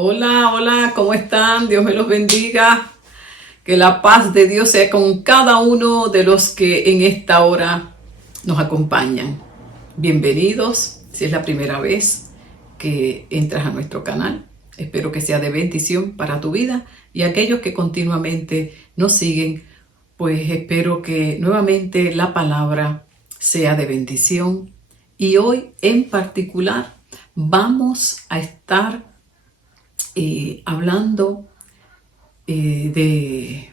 Hola, hola, ¿cómo están? Dios me los bendiga. Que la paz de Dios sea con cada uno de los que en esta hora nos acompañan. Bienvenidos, si es la primera vez que entras a nuestro canal. Espero que sea de bendición para tu vida y aquellos que continuamente nos siguen, pues espero que nuevamente la palabra sea de bendición. Y hoy en particular vamos a estar hablando de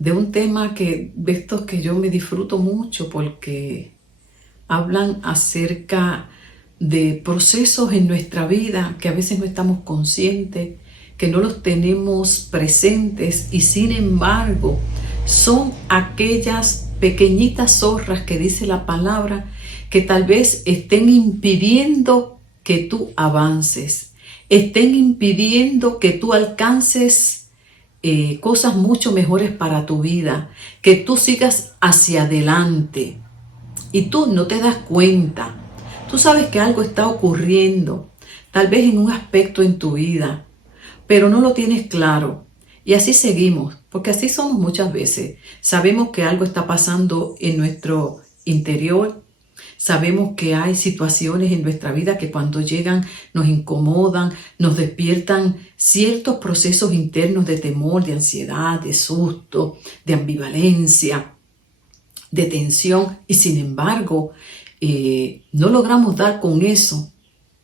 un tema de estos que yo me disfruto mucho porque hablan acerca de procesos en nuestra vida que a veces no estamos conscientes, que no los tenemos presentes y sin embargo son aquellas pequeñitas zorras que dice la palabra que tal vez estén impidiendo que tú avances, estén impidiendo que tú alcances cosas mucho mejores para tu vida, que tú sigas hacia adelante y tú no te das cuenta. Tú sabes que algo está ocurriendo, tal vez en un aspecto en tu vida, pero no lo tienes claro. Y así seguimos, porque así somos muchas veces. Sabemos que algo está pasando en nuestro interior. Sabemos que hay situaciones en nuestra vida que cuando llegan nos incomodan, nos despiertan ciertos procesos internos de temor, de ansiedad, de susto, de ambivalencia, de tensión y sin embargo no logramos dar con eso,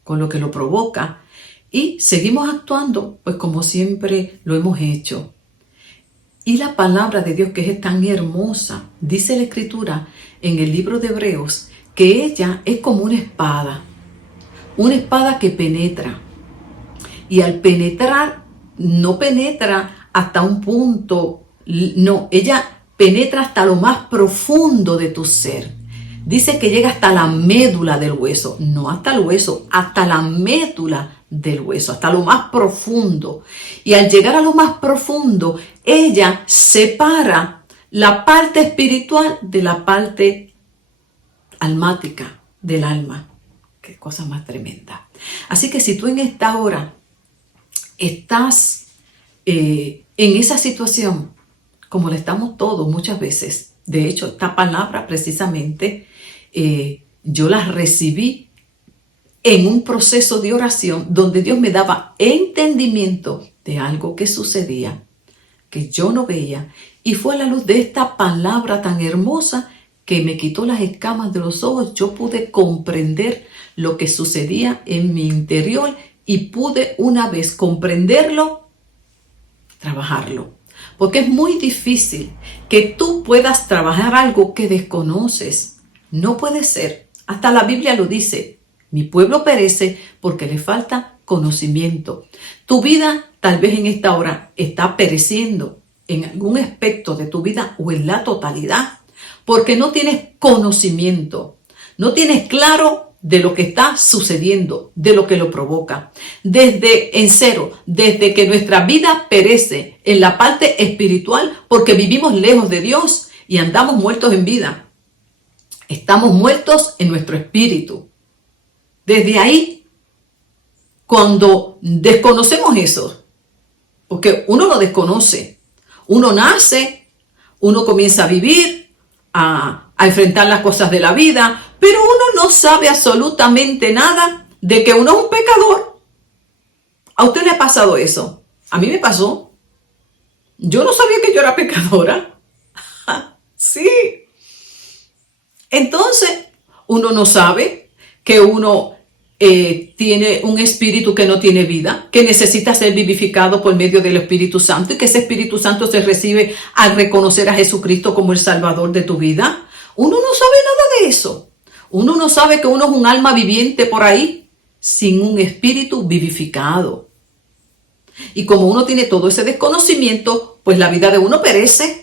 con lo que lo provoca y seguimos actuando pues como siempre lo hemos hecho. Y la palabra de Dios que es tan hermosa, dice la Escritura en el libro de Hebreos, que ella es como una espada que penetra. Y al penetrar, no penetra hasta un punto, no, ella penetra hasta lo más profundo de tu ser. Dice que llega hasta la médula del hueso, no hasta el hueso, hasta la médula del hueso, hasta lo más profundo. Y al llegar a lo más profundo, ella separa la parte espiritual de la parte almática del alma. Qué cosa más tremenda. Así que si tú en esta hora estás en esa situación, como le estamos todos muchas veces, de hecho esta palabra precisamente yo la recibí en un proceso de oración donde Dios me daba entendimiento de algo que sucedía, que yo no veía, y fue a la luz de esta palabra tan hermosa que me quitó las escamas de los ojos. Yo pude comprender lo que sucedía en mi interior y pude una vez comprenderlo, trabajarlo. Porque es muy difícil que tú puedas trabajar algo que desconoces. No puede ser. Hasta la Biblia lo dice. Mi pueblo perece porque le falta conocimiento. Tu vida tal vez en esta hora está pereciendo en algún aspecto de tu vida o en la totalidad. Porque no tienes conocimiento, no tienes claro de lo que está sucediendo, de lo que lo provoca. Desde que nuestra vida perece en la parte espiritual porque vivimos lejos de Dios y andamos muertos en vida. Estamos muertos en nuestro espíritu. Desde ahí, cuando desconocemos eso, porque uno lo desconoce, uno nace, uno comienza a vivir, a enfrentar las cosas de la vida, pero uno no sabe absolutamente nada de que uno es un pecador. ¿A usted le ha pasado eso? A mí me pasó. Yo no sabía que yo era pecadora. Sí. Entonces, uno no sabe que uno tiene un espíritu que no tiene vida, que necesita ser vivificado por medio del Espíritu Santo y que ese Espíritu Santo se recibe al reconocer a Jesucristo como el Salvador de tu vida. Uno no sabe nada de eso. Uno no sabe que uno es un alma viviente por ahí sin un espíritu vivificado. Y como uno tiene todo ese desconocimiento, pues la vida de uno perece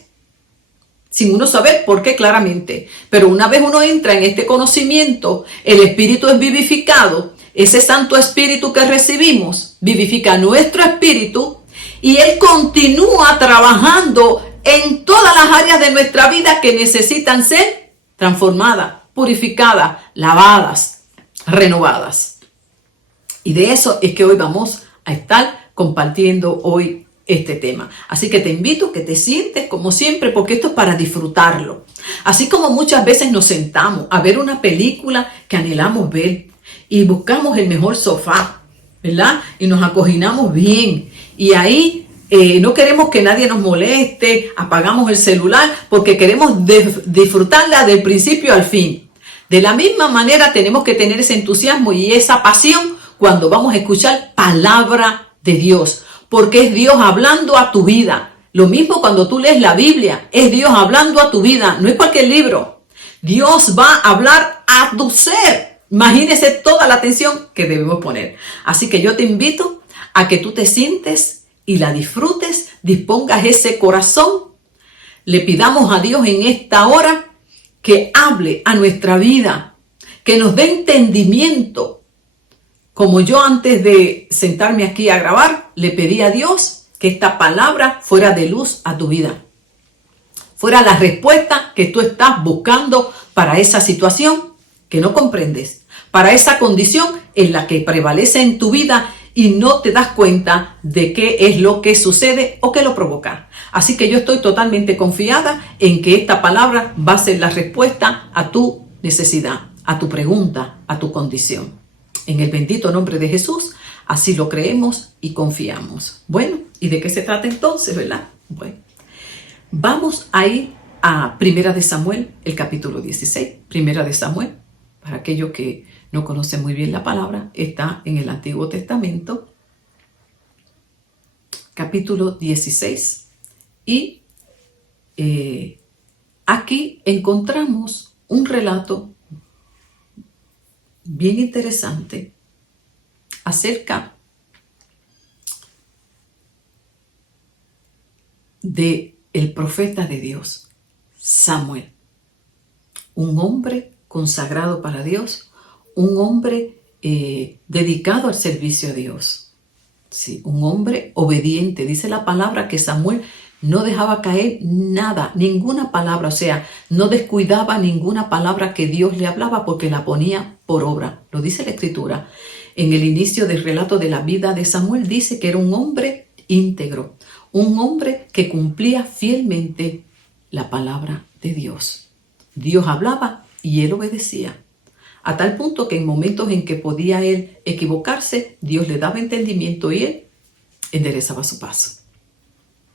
sin uno saber por qué claramente. Pero una vez uno entra en este conocimiento, el espíritu es vivificado, ese Santo Espíritu que recibimos vivifica nuestro espíritu y Él continúa trabajando en todas las áreas de nuestra vida que necesitan ser transformadas, purificadas, lavadas, renovadas. Y de eso es que hoy vamos a estar compartiendo hoy este tema. Así que te invito a que te sientes como siempre, porque esto es para disfrutarlo. Así como muchas veces nos sentamos a ver una película que anhelamos ver y buscamos el mejor sofá, ¿verdad? Y nos acoginamos bien. Y ahí no queremos que nadie nos moleste, apagamos el celular porque queremos disfrutarla del principio al fin. De la misma manera tenemos que tener ese entusiasmo y esa pasión cuando vamos a escuchar palabra de Dios, porque es Dios hablando a tu vida. Lo mismo cuando tú lees la Biblia, es Dios hablando a tu vida, no es cualquier libro. Dios va a hablar a tu ser. Imagínese toda la atención que debemos poner. Así que yo te invito a que tú te sientes y la disfrutes, dispongas ese corazón. Le pidamos a Dios en esta hora que hable a nuestra vida, que nos dé entendimiento. Como yo antes de sentarme aquí a grabar, le pedí a Dios que esta palabra fuera de luz a tu vida. Fuera la respuesta que tú estás buscando para esa situación que no comprendes, para esa condición en la que prevalece en tu vida y no te das cuenta de qué es lo que sucede o qué lo provoca. Así que yo estoy totalmente confiada en que esta palabra va a ser la respuesta a tu necesidad, a tu pregunta, a tu condición. En el bendito nombre de Jesús, así lo creemos y confiamos. Bueno, ¿y de qué se trata entonces, verdad? Bueno, vamos a ir a Primera de Samuel, el capítulo 16. Primera de Samuel, para aquellos que no conocen muy bien la palabra, está en el Antiguo Testamento, capítulo 16. Y aquí encontramos un relato bien interesante acerca de el profeta de Dios, Samuel, un hombre consagrado para Dios, un hombre dedicado al servicio a Dios, sí, un hombre obediente. Dice la palabra que Samuel no dejaba caer nada, ninguna palabra, o sea, no descuidaba ninguna palabra que Dios le hablaba porque la ponía por obra. Lo dice la Escritura. En el inicio del relato de la vida de Samuel dice que era un hombre íntegro, un hombre que cumplía fielmente la palabra de Dios. Dios hablaba y él obedecía. A tal punto que en momentos en que podía él equivocarse, Dios le daba entendimiento y él enderezaba su paso.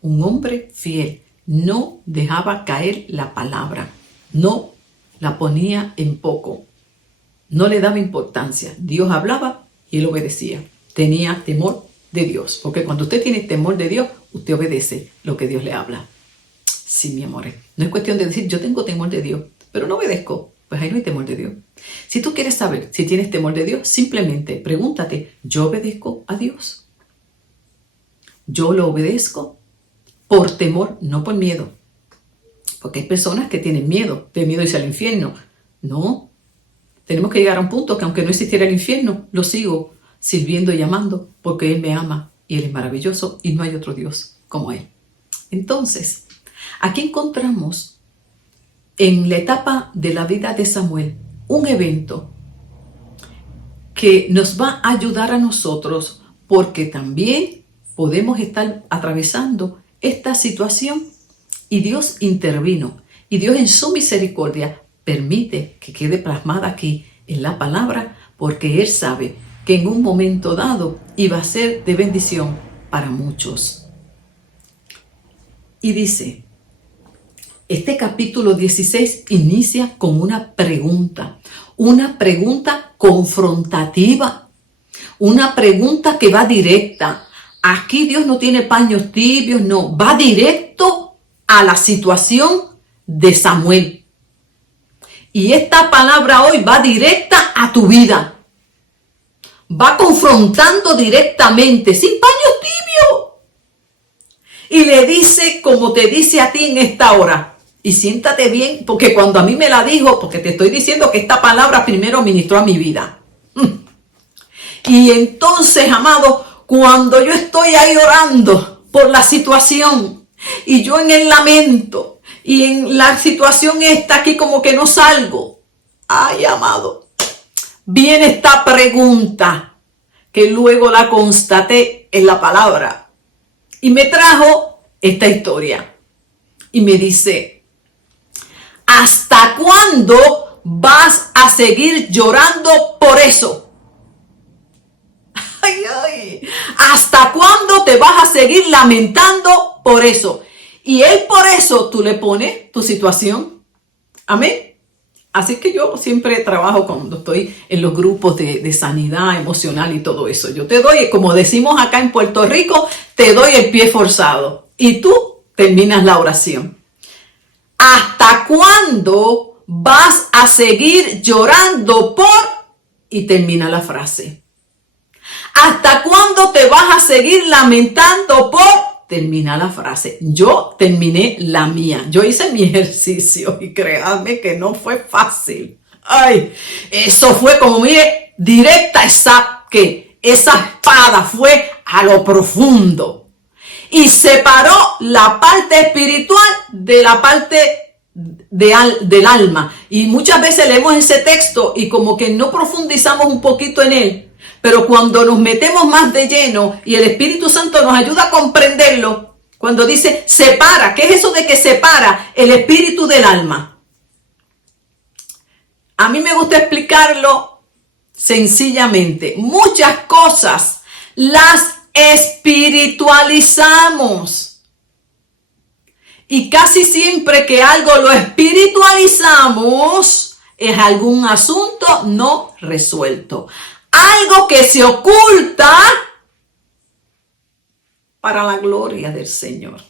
Un hombre fiel, no dejaba caer la palabra, no la ponía en poco, no le daba importancia. Dios hablaba y él obedecía. Tenía temor de Dios, porque cuando usted tiene temor de Dios, usted obedece lo que Dios le habla. Sí, mi amor, no es cuestión de decir yo tengo temor de Dios, pero no obedezco. Pues ahí no hay temor de Dios. Si tú quieres saber si tienes temor de Dios, simplemente pregúntate, ¿yo obedezco a Dios? ¿Yo lo obedezco? Por temor, no por miedo. Porque hay personas que tienen miedo, de miedo irse al infierno. No, tenemos que llegar a un punto que aunque no existiera el infierno, lo sigo sirviendo y amando porque Él me ama y Él es maravilloso y no hay otro Dios como Él. Entonces, aquí encontramos en la etapa de la vida de Samuel un evento que nos va a ayudar a nosotros porque también podemos estar atravesando esta situación y Dios intervino y Dios en su misericordia permite que quede plasmada aquí en la palabra porque Él sabe que en un momento dado iba a ser de bendición para muchos. Y dice, este capítulo 16 inicia con una pregunta confrontativa, una pregunta que va directa. Aquí Dios no tiene paños tibios, no, va directo a la situación de Samuel. Y esta palabra hoy va directa a tu vida. Va confrontando directamente, sin paños tibios. Y le dice como te dice a ti en esta hora. Y siéntate bien, porque cuando a mí me la dijo, porque te estoy diciendo que esta palabra primero ministró a mi vida. Y entonces, amado, cuando yo estoy ahí orando por la situación y yo en el lamento y en la situación esta aquí como que no salgo, ay, amado, viene esta pregunta que luego la constaté en la palabra. Y me trajo esta historia. Y me dice, ¿hasta cuándo vas a seguir llorando por eso? Ay, ay. ¿Hasta cuándo te vas a seguir lamentando por eso? Y él por eso tú le pones tu situación. Amén. Así que yo siempre trabajo cuando estoy en los grupos de sanidad emocional y todo eso. Yo te doy, como decimos acá en Puerto Rico, te doy el pie forzado. Y tú terminas la oración. ¿Hasta cuándo vas a seguir llorando por? Y termina la frase. ¿Hasta cuándo te vas a seguir lamentando por? Termina la frase. Yo terminé la mía. Yo hice mi ejercicio y créanme que no fue fácil. Ay, eso fue como, mire, directa esa espada fue a lo profundo. Y separó la parte espiritual de la parte del alma. Y muchas veces leemos ese texto y como que no profundizamos un poquito en él. Pero cuando nos metemos más de lleno y el Espíritu Santo nos ayuda a comprenderlo, cuando dice separa, ¿qué es eso de que separa el espíritu del alma? A mí me gusta explicarlo sencillamente. Muchas cosas las espiritualizamos. Y casi siempre que algo lo espiritualizamos es algún asunto no resuelto. Algo que se oculta para la gloria del Señor.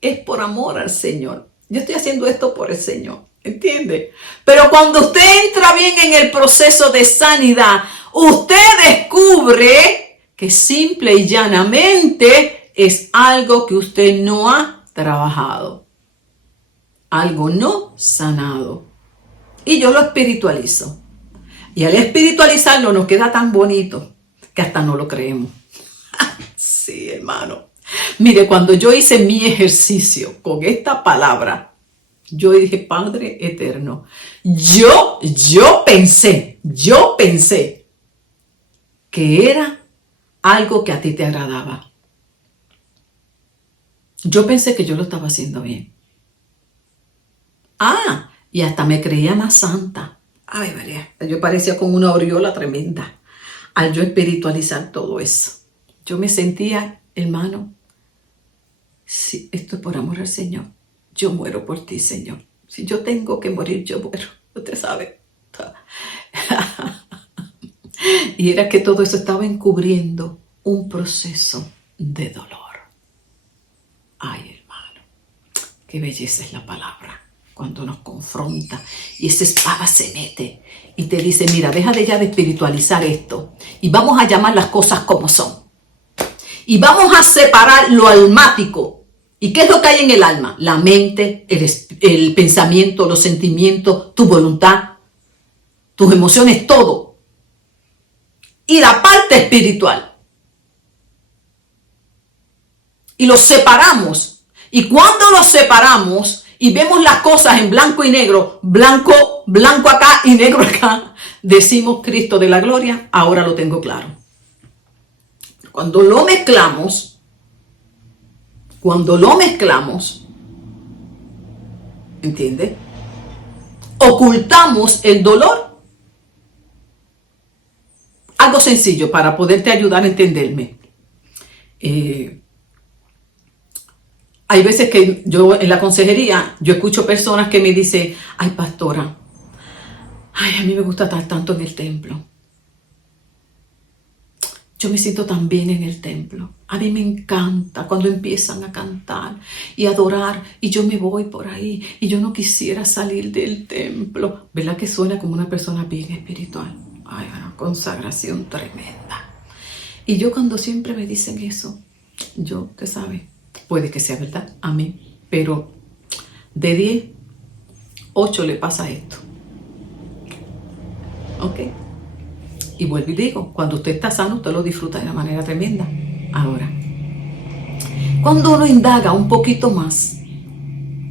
Es por amor al Señor. Yo estoy haciendo esto por el Señor. ¿Entiende? Pero cuando usted entra bien en el proceso de sanidad, usted descubre que simple y llanamente es algo que usted no ha trabajado. Algo no sanado. Y yo lo espiritualizo. Y al espiritualizarlo nos queda tan bonito que hasta no lo creemos. Sí, hermano. Mire, cuando yo hice mi ejercicio con esta palabra, yo dije, Padre eterno, yo pensé que era algo que a ti te agradaba. Yo pensé que yo lo estaba haciendo bien. Y hasta me creía más santa. Ay, María, yo parecía con una aureola tremenda al yo espiritualizar todo eso. Yo me sentía, hermano, si esto es por amor al Señor, yo muero por ti, Señor. Si yo tengo que morir, yo muero. Usted sabe. Y era que todo eso estaba encubriendo un proceso de dolor. Ay, hermano, qué belleza es la palabra. Cuando nos confronta y esa espada se mete y te dice, mira, deja de ya de espiritualizar esto y vamos a llamar las cosas como son. Y vamos a separar lo almático. ¿Y qué es lo que hay en el alma? La mente, el pensamiento, los sentimientos, tu voluntad, tus emociones, todo. Y la parte espiritual. Y los separamos. Y cuando los separamos y vemos las cosas en blanco y negro, blanco acá y negro acá, decimos, Cristo de la gloria, ahora lo tengo claro. Cuando lo mezclamos, ¿entiende? Ocultamos el dolor. Algo sencillo para poderte ayudar a entenderme. Hay veces que yo en la consejería, yo escucho personas que me dicen, ay pastora, ay, a mí me gusta estar tanto en el templo. Yo me siento tan bien en el templo. A mí me encanta cuando empiezan a cantar y adorar y yo me voy por ahí y yo no quisiera salir del templo. ¿Verdad que suena como una persona bien espiritual? Ay, una consagración tremenda. Y yo cuando siempre me dicen eso, yo, usted sabe, puede que sea verdad, amén, pero de 10, 8 le pasa esto. ¿Ok? Y vuelvo y digo, cuando usted está sano, usted lo disfruta de una manera tremenda. Ahora, cuando uno indaga un poquito más,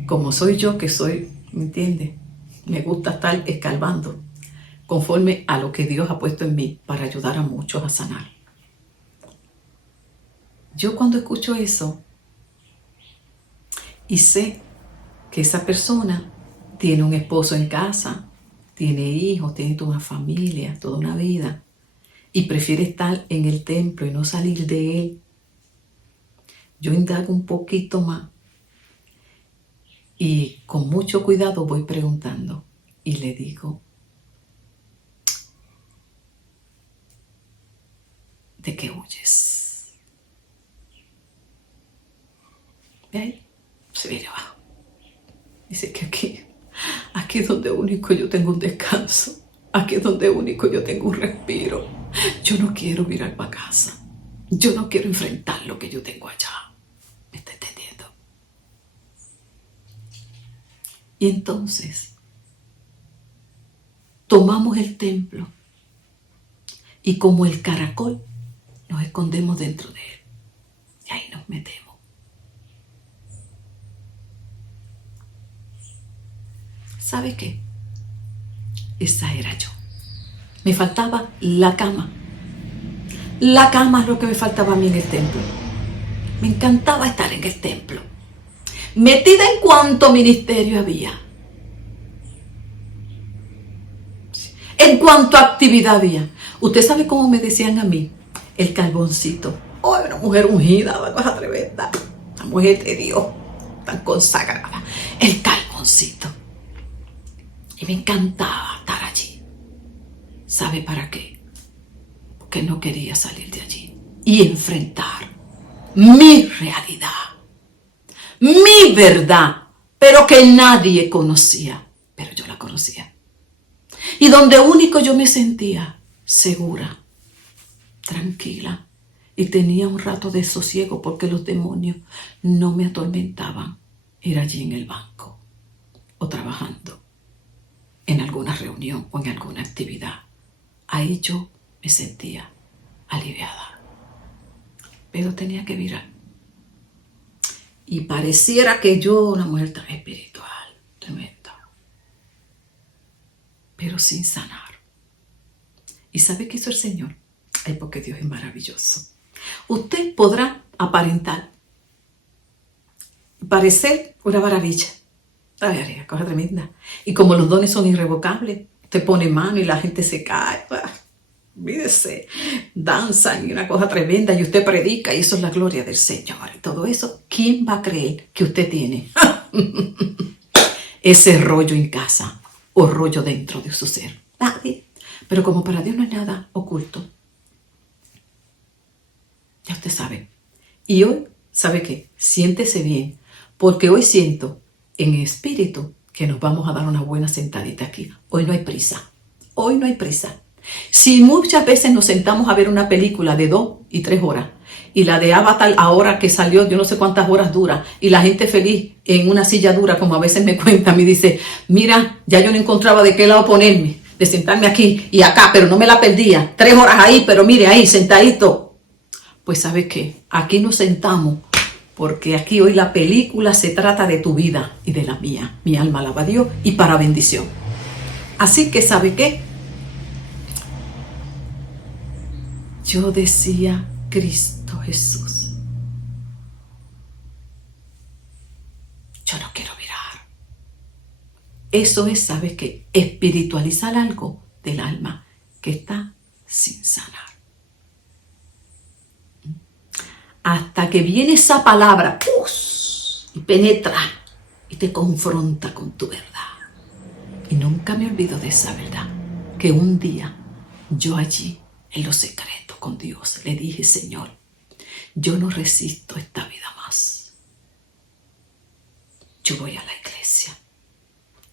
como soy yo, que soy, ¿me entiende? Me gusta estar escarbando conforme a lo que Dios ha puesto en mí para ayudar a muchos a sanar. Yo cuando escucho eso y sé que esa persona tiene un esposo en casa, tiene hijos, tiene toda una familia, toda una vida, y prefiere estar en el templo y no salir de él, yo indago un poquito más y con mucho cuidado voy preguntando y le digo, ¿de qué huyes? De ahí se viene abajo. Dice que aquí es donde único yo tengo un descanso. Aquí es donde único yo tengo un respiro. Yo no quiero virar para casa. Yo no quiero enfrentar lo que yo tengo allá. ¿Me está entendiendo? Y entonces tomamos el templo y como el caracol nos escondemos dentro de él. Y ahí nos metemos. ¿Sabe qué? Esa era yo. Me faltaba la cama. La cama es lo que me faltaba a mí en el templo. Me encantaba estar en el templo. Metida en cuanto ministerio había. En cuanto actividad había. Usted sabe cómo me decían a mí. El carboncito. Oh, una mujer ungida, una cosa tremenda. Una mujer de Dios, tan consagrada. El carboncito. Y me encantaba estar allí. ¿Sabe para qué? Porque no quería salir de allí y enfrentar mi realidad, mi verdad, pero que nadie conocía, pero yo la conocía. Y donde único yo me sentía segura, tranquila, y tenía un rato de sosiego porque los demonios no me atormentaban. Era allí en el banco o trabajando en alguna reunión o en alguna actividad. Ahí yo me sentía aliviada. Pero tenía que virar. Y pareciera que yo, una mujer tan espiritual, tremenda, pero sin sanar. ¿Y sabe qué hizo el Señor? Ay, porque Dios es maravilloso. Usted podrá aparentar, parecer una maravilla. Ay, cosa tremenda. Y como los dones son irrevocables, te pone mano y la gente se cae. Olvídese, danzan y una cosa tremenda y usted predica y eso es la gloria del Señor. Y todo eso, ¿quién va a creer que usted tiene ese rollo en casa o rollo dentro de su ser? Nadie. Pero como para Dios no es nada oculto, ya usted sabe. Y hoy, ¿sabe qué? Siéntese bien, porque hoy siento en espíritu que nos vamos a dar una buena sentadita aquí. Hoy no hay prisa. Hoy no hay prisa. Si muchas veces nos sentamos a ver una película de 2 y 3 horas, y la de Avatar ahora que salió, yo no sé cuántas horas dura, y la gente feliz en una silla dura, como a veces me cuenta, me dice, mira, ya yo no encontraba de qué lado ponerme, de sentarme aquí y acá, pero no me la perdía, 3 horas ahí, pero mire ahí, sentadito. Pues ¿sabe qué? Aquí nos sentamos, porque aquí hoy la película se trata de tu vida y de la mía. Mi alma alaba a Dios y para bendición. Así que ¿sabe qué? Yo decía, Cristo Jesús, yo no quiero mirar. Eso es, ¿sabes qué? Espiritualizar algo del alma que está sin sanar. Hasta que viene esa palabra, ¡pus! Y penetra y te confronta con tu verdad. Y nunca me olvido de esa verdad, que un día yo allí, en lo secreto con Dios, le dije, Señor, yo no resisto esta vida más. Yo voy a la iglesia,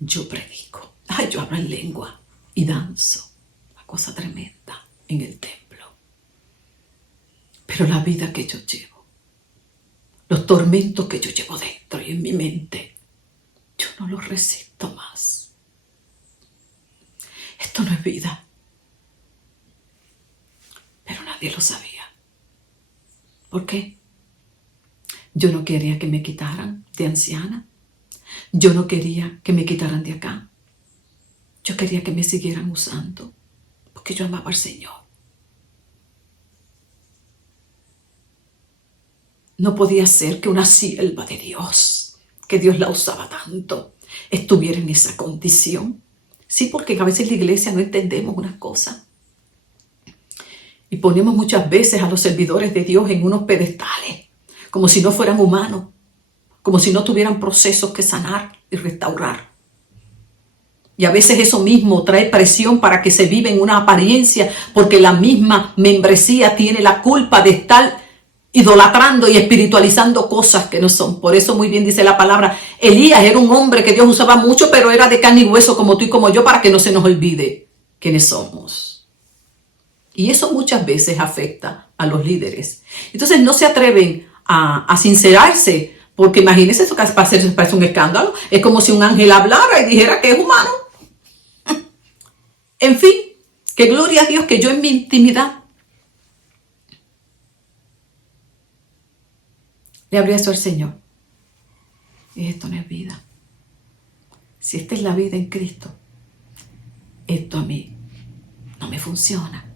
yo predico, yo hablo en lengua y danzo, una cosa tremenda en el templo. Pero la vida que yo llevo, los tormentos que yo llevo dentro y en mi mente, yo no los resisto más. Esto no es vida. Pero nadie lo sabía. ¿Por qué? Yo no quería que me quitaran de anciana. Yo no quería que me quitaran de acá. Yo quería que me siguieran usando, porque yo amaba al Señor. no podía ser que una sierva de Dios, que Dios la usaba tanto, estuviera en esa condición. Sí, porque a veces en la iglesia no entendemos unas cosas. Y ponemos muchas veces a los servidores de Dios en unos pedestales, como si no fueran humanos, como si no tuvieran procesos que sanar y restaurar. Y a veces eso mismo trae presión para que se viva en una apariencia, porque la misma membresía tiene la culpa de estar idolatrando y espiritualizando cosas que no son. Por eso muy bien dice la palabra, Elías era un hombre que Dios usaba mucho, pero era de carne y hueso como tú y como yo, para que no se nos olvide quiénes somos. Y eso muchas veces afecta a los líderes. Entonces no se atreven a sincerarse, porque imagínense, eso parece un escándalo. Es como si un ángel hablara y dijera que es humano. En fin, que gloria a Dios que yo en mi intimidad le hablé eso al Señor. Y esto no es vida. Si esta es la vida en Cristo, esto a mí no me funciona.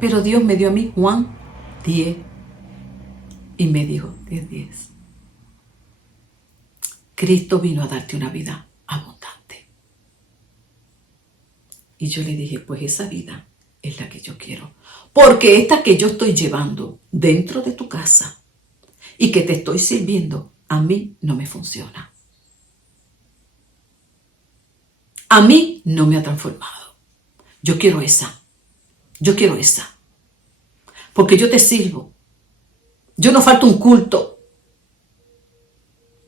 Pero Dios me dio a mí Juan 10 y me dijo 10:10. Cristo vino a darte una vida abundante. Y yo le dije, pues esa vida es la que yo quiero. Porque esta que yo estoy llevando dentro de tu casa y que te estoy sirviendo, a mí no me funciona. A mí no me ha transformado. Yo quiero esa. Yo quiero esa. Porque yo te sirvo. Yo no falto un culto.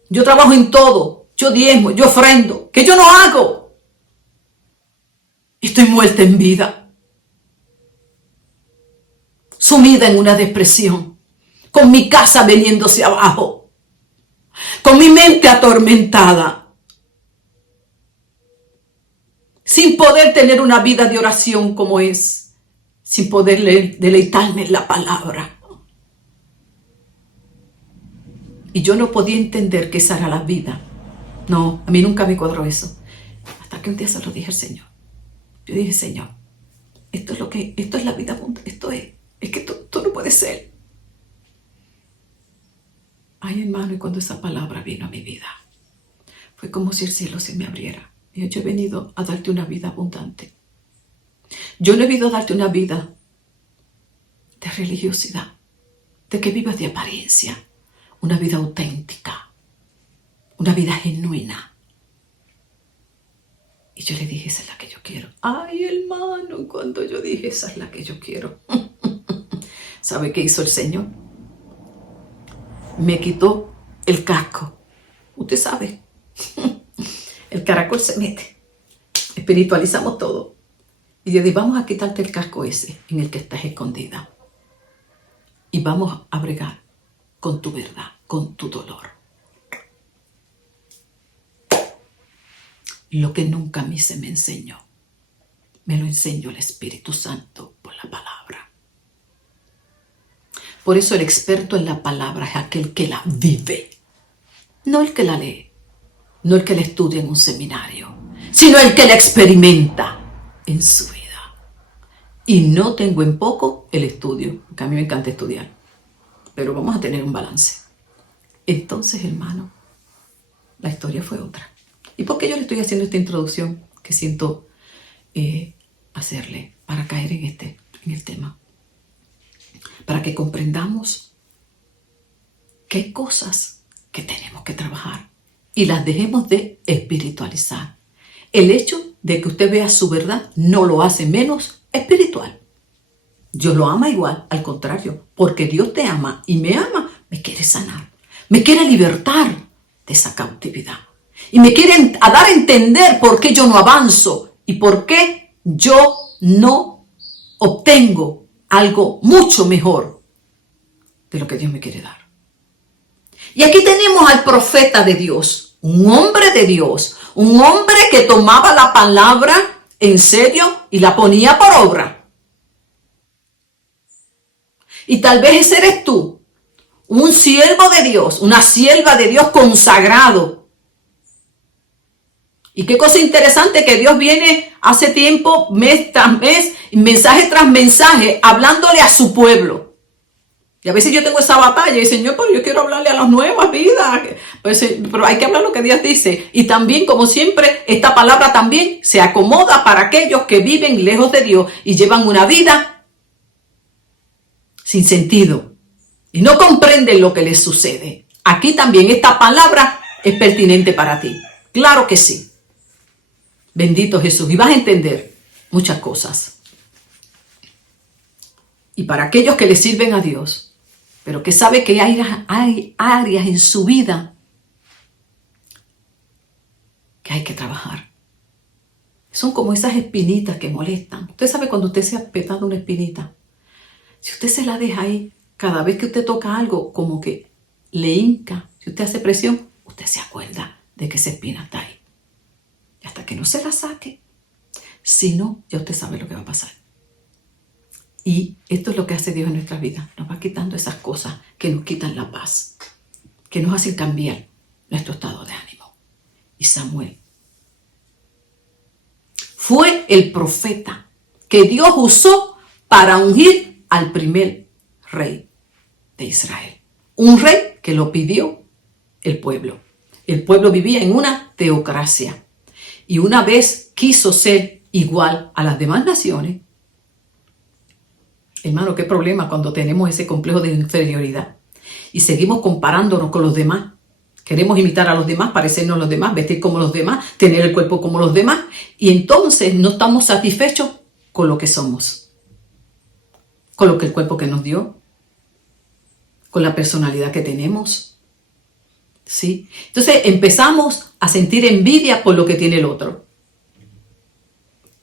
Yo trabajo en todo. Yo diezmo, yo ofrendo. Que yo no hago. Estoy muerta en vida. Sumida en una depresión. Con mi casa veniéndose abajo. Con mi mente atormentada. Sin poder tener una vida de oración como es. Sin poder deleitarme en la palabra. Y yo no podía entender que esa era la vida. No, a mí nunca me cuadró eso. Hasta que un día se lo dije al Señor. Yo dije, Señor, esto es la vida, esto es que esto no puede ser. Ay, hermano, y cuando esa palabra vino a mi vida, fue como si el cielo se me abriera. Y yo he venido a darte una vida abundante. Yo no he venido a darte una vida de religiosidad, de que vivas de apariencia, una vida auténtica, una vida genuina. Y yo le dije, esa es la que yo quiero. Ay, hermano, cuando yo dije, esa es la que yo quiero. ¿Sabe qué hizo el Señor? Me quitó el casco. Usted sabe, el caracol se mete. Espiritualizamos todo. Y yo dije, vamos a quitarte el casco ese en el que estás escondida. Y vamos a bregar con tu verdad, con tu dolor. Lo que nunca a mí se me enseñó, me lo enseñó el Espíritu Santo por la palabra. Por eso el experto en la palabra es aquel que la vive, no el que la lee, no el que la estudia en un seminario, sino el que la experimenta en su vida. Y no tengo en poco el estudio, porque a mí me encanta estudiar, pero vamos a tener un balance. Entonces, hermano, la historia fue otra. ¿Y por qué yo le estoy haciendo esta introducción que siento hacerle para caer en el tema? Para que comprendamos que hay cosas que tenemos que trabajar y las dejemos de espiritualizar. El hecho de que usted vea su verdad no lo hace menos espiritual. Dios lo ama igual, al contrario, porque Dios te ama y me ama, me quiere sanar, me quiere libertar de esa cautividad. Y me quieren a dar a entender por qué yo no avanzo y por qué yo no obtengo algo mucho mejor de lo que Dios me quiere dar. Y aquí tenemos al profeta de Dios, un hombre de Dios, un hombre que tomaba la palabra en serio y la ponía por obra. Y tal vez ese eres tú, un siervo de Dios, una sierva de Dios consagrado. Y qué cosa interesante que Dios viene hace tiempo, mes tras mes, mensaje tras mensaje, hablándole a su pueblo. Y a veces yo tengo esa batalla y Señor, pero yo quiero hablarle a las nuevas vidas. Pues, pero hay que hablar lo que Dios dice. Y también, como siempre, esta palabra también se acomoda para aquellos que viven lejos de Dios y llevan una vida sin sentido y no comprenden lo que les sucede. Aquí también esta palabra es pertinente para ti. Claro que sí. Bendito Jesús. Y vas a entender muchas cosas. Y para aquellos que le sirven a Dios, pero que sabe que hay áreas en su vida que hay que trabajar. Son como esas espinitas que molestan. Usted sabe cuando usted se ha petado una espinita. Si usted se la deja ahí, cada vez que usted toca algo, como que le hinca. Si usted hace presión, usted se acuerda de que esa espina está ahí. Y hasta que no se la saque, si no, ya usted sabe lo que va a pasar. Y esto es lo que hace Dios en nuestras vidas. Nos va quitando esas cosas que nos quitan la paz, que nos hacen cambiar nuestro estado de ánimo. Y Samuel fue el profeta que Dios usó para ungir al primer rey de Israel. Un rey que lo pidió el pueblo. El pueblo vivía en una teocracia. Y una vez quiso ser igual a las demás naciones. Hermano, qué problema cuando tenemos ese complejo de inferioridad y seguimos comparándonos con los demás. Queremos imitar a los demás, parecernos a los demás, vestir como los demás, tener el cuerpo como los demás y entonces no estamos satisfechos con lo que somos, con lo que el cuerpo que nos dio, con la personalidad que tenemos. ¿Sí? Entonces empezamos a sentir envidia por lo que tiene el otro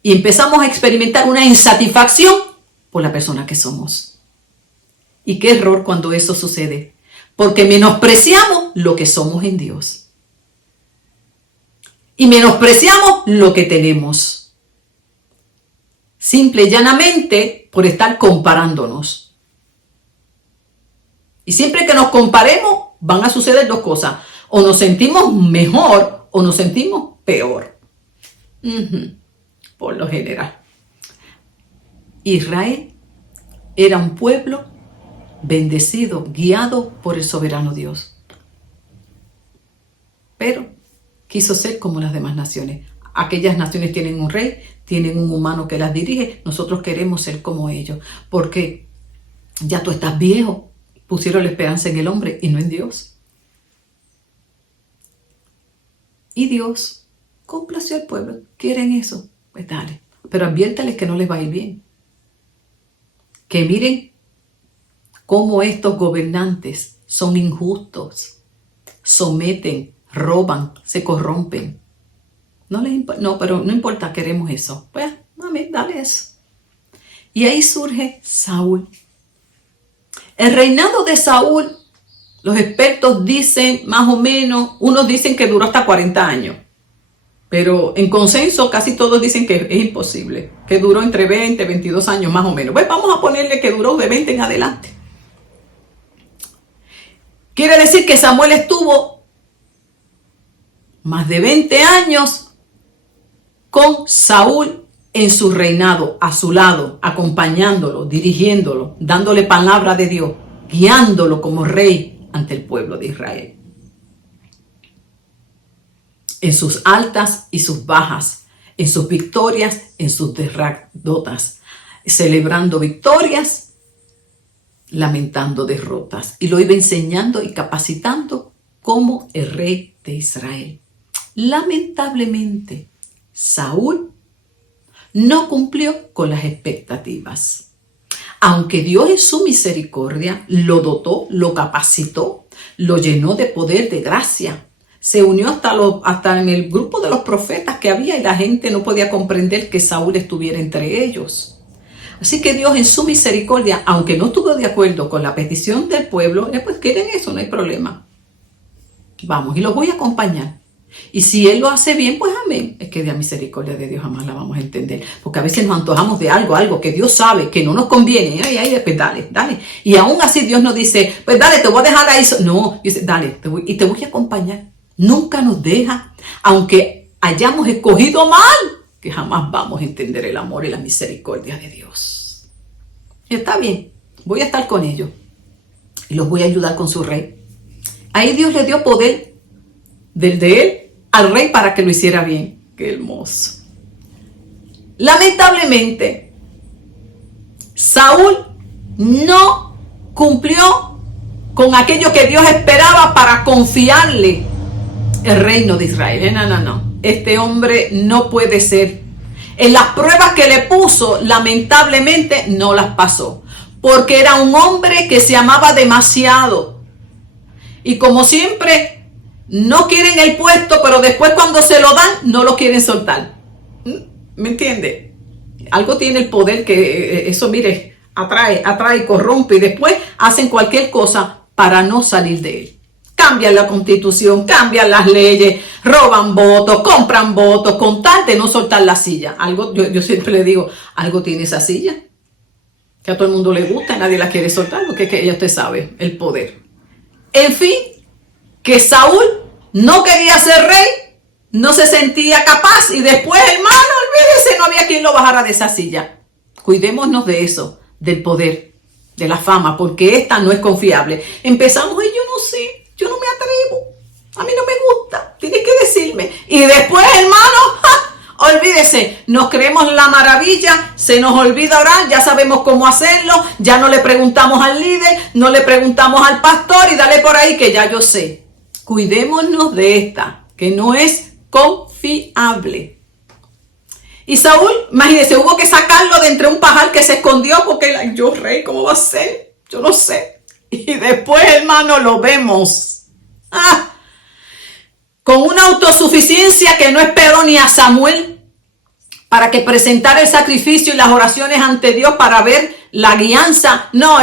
y empezamos a experimentar una insatisfacción por la persona que somos. Y qué error cuando eso sucede, porque menospreciamos lo que somos en Dios y menospreciamos lo que tenemos, simple y llanamente por estar comparándonos. Y siempre que nos comparemos van a suceder dos cosas: o nos sentimos mejor o nos sentimos peor. Por lo general. Israel era un pueblo bendecido, guiado por el soberano Dios. Pero quiso ser como las demás naciones. Aquellas naciones tienen un rey, tienen un humano que las dirige. Nosotros queremos ser como ellos. Porque ya tú estás viejo. Pusieron la esperanza en el hombre y no en Dios. Y Dios complació al pueblo. ¿Quieren eso? Pues dale. Pero adviértales que no les va a ir bien. Que miren cómo estos gobernantes son injustos, someten, roban, se corrompen. Pero no importa, queremos eso. Pues, mami, dale eso. Y ahí surge Saúl. El reinado de Saúl, los expertos dicen más o menos, unos dicen que duró hasta 40 años. Pero en consenso casi todos dicen que es imposible, que duró entre 20 y 22 años más o menos. Pues vamos a ponerle que duró de 20 en adelante. Quiere decir que Samuel estuvo más de 20 años con Saúl en su reinado, a su lado, acompañándolo, dirigiéndolo, dándole palabra de Dios, guiándolo como rey ante el pueblo de Israel. En sus altas y sus bajas, en sus victorias, en sus derrotas, celebrando victorias, lamentando derrotas. Y lo iba enseñando y capacitando como el rey de Israel. Lamentablemente, Saúl no cumplió con las expectativas. Aunque Dios en su misericordia lo dotó, lo capacitó, lo llenó de poder, de gracia. Se unió hasta en el grupo de los profetas que había y la gente no podía comprender que Saúl estuviera entre ellos. Así que Dios en su misericordia, aunque no estuvo de acuerdo con la petición del pueblo, pues quieren eso, no hay problema. Vamos, y los voy a acompañar. Y si Él lo hace bien, pues amén. Es que de la misericordia de Dios jamás la vamos a entender. Porque a veces nos antojamos de algo que Dios sabe que no nos conviene. Pues dale. Y aún así Dios nos dice, pues dale, te voy a dejar ahí. No, dice, dale, te voy a acompañar. Nunca nos deja, aunque hayamos escogido mal, que jamás vamos a entender el amor y la misericordia de Dios. Y está bien, voy a estar con ellos. y los voy a ayudar con su rey. Ahí Dios le dio poder del de él al rey para que lo hiciera bien. Qué hermoso. Lamentablemente, Saúl no cumplió con aquello que Dios esperaba para confiarle el reino de Israel. No. Este hombre no puede ser. En las pruebas que le puso, lamentablemente no las pasó. Porque era un hombre que se amaba demasiado. Y como siempre, no quieren el puesto, pero después cuando se lo dan, no lo quieren soltar. ¿Me entiende? Algo tiene el poder que eso, mire, atrae, corrompe y después hacen cualquier cosa para no salir de él. Cambian la constitución, cambian las leyes, roban votos, compran votos, con tal de no soltar la silla. Algo, yo siempre le digo, algo tiene esa silla, que a todo el mundo le gusta y nadie la quiere soltar, porque es que ya usted sabe, el poder. En fin, que Saúl no quería ser rey, no se sentía capaz y después, hermano, olvídese, no había quien lo bajara de esa silla. Cuidémonos de eso, del poder, de la fama, porque esta no es confiable. Empezamos y yo no sé. Yo no me atrevo, a mí no me gusta, tienes que decirme. Y después, hermano, olvídese, nos creemos la maravilla, se nos olvida orar, ya sabemos cómo hacerlo, ya no le preguntamos al líder, no le preguntamos al pastor y dale por ahí que ya yo sé. Cuidémonos de esta, que no es confiable. Y Saúl, imagínese, hubo que sacarlo de entre un pajar que se escondió porque yo rey, ¿cómo va a ser? Yo no sé. Y después, hermano, lo vemos. Con una autosuficiencia que no esperó ni a Samuel para que presentara el sacrificio y las oraciones ante Dios para ver la guianza. No,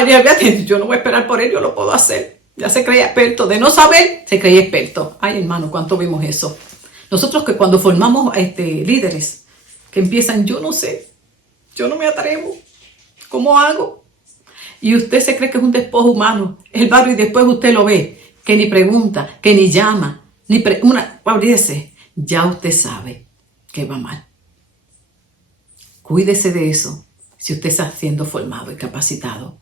yo no voy a esperar por él, yo lo puedo hacer. Ya se creía experto. De no saber, se creía experto. Ay, hermano, ¿cuánto vimos eso? Nosotros que cuando formamos líderes que empiezan, yo no sé, yo no me atrevo, ¿cómo hago? Y usted se cree que es un despojo humano, el barrio, y después usted lo ve, que ni pregunta, que ni llama, olvídese, ya usted sabe que va mal. Cuídese de eso, si usted está siendo formado y capacitado.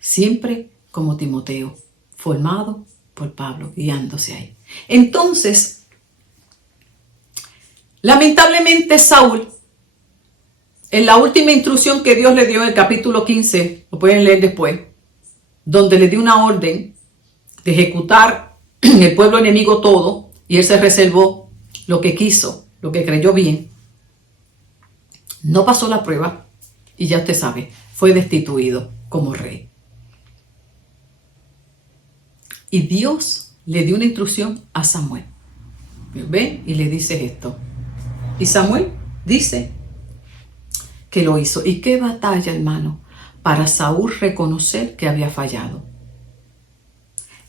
Siempre como Timoteo, formado por Pablo, guiándose ahí. Entonces, lamentablemente Saúl, en la última instrucción que Dios le dio en el capítulo 15, lo pueden leer después, donde le dio una orden de ejecutar en el pueblo enemigo todo, y él se reservó lo que quiso, lo que creyó bien. No pasó la prueba y ya usted sabe, fue destituido como rey. Y Dios le dio una instrucción a Samuel. Ve y le dice esto. Y Samuel dice que lo hizo. ¿Y qué batalla, hermano? Para Saúl reconocer que había fallado.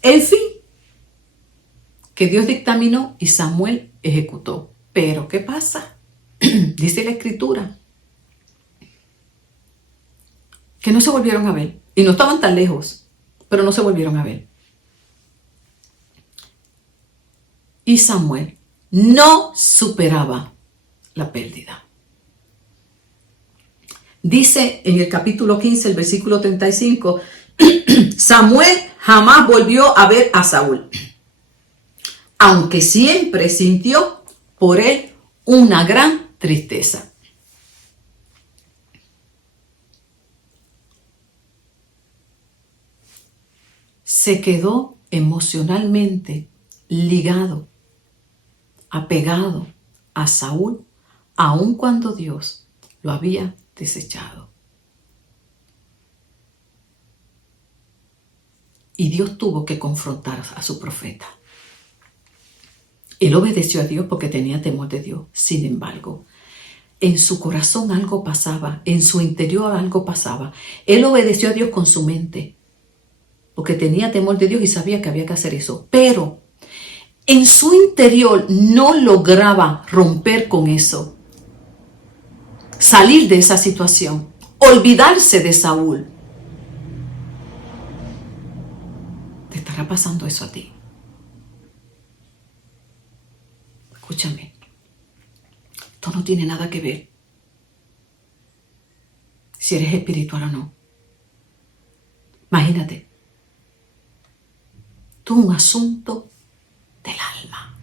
El fin que Dios dictaminó y Samuel ejecutó. Pero ¿qué pasa? Dice la Escritura que no se volvieron a ver. Y no estaban tan lejos, pero no se volvieron a ver. Y Samuel no superaba la pérdida. Dice en el capítulo 15, el versículo 35, Samuel jamás volvió a ver a Saúl, aunque siempre sintió por él una gran tristeza. Se quedó emocionalmente ligado, apegado a Saúl, aun cuando Dios lo había desechado. Y Dios tuvo que confrontar a su profeta. Él obedeció a Dios porque tenía temor de Dios. Sin embargo, en su corazón algo pasaba, en su interior algo pasaba. Él obedeció a Dios con su mente, porque tenía temor de Dios y sabía que había que hacer eso. Pero en su interior no lograba romper con eso, salir de esa situación, olvidarse de Saúl. ¿Te estará pasando eso a ti? Escúchame, esto no tiene nada que ver si eres espiritual o no. Imagínate, Esto es un asunto del alma.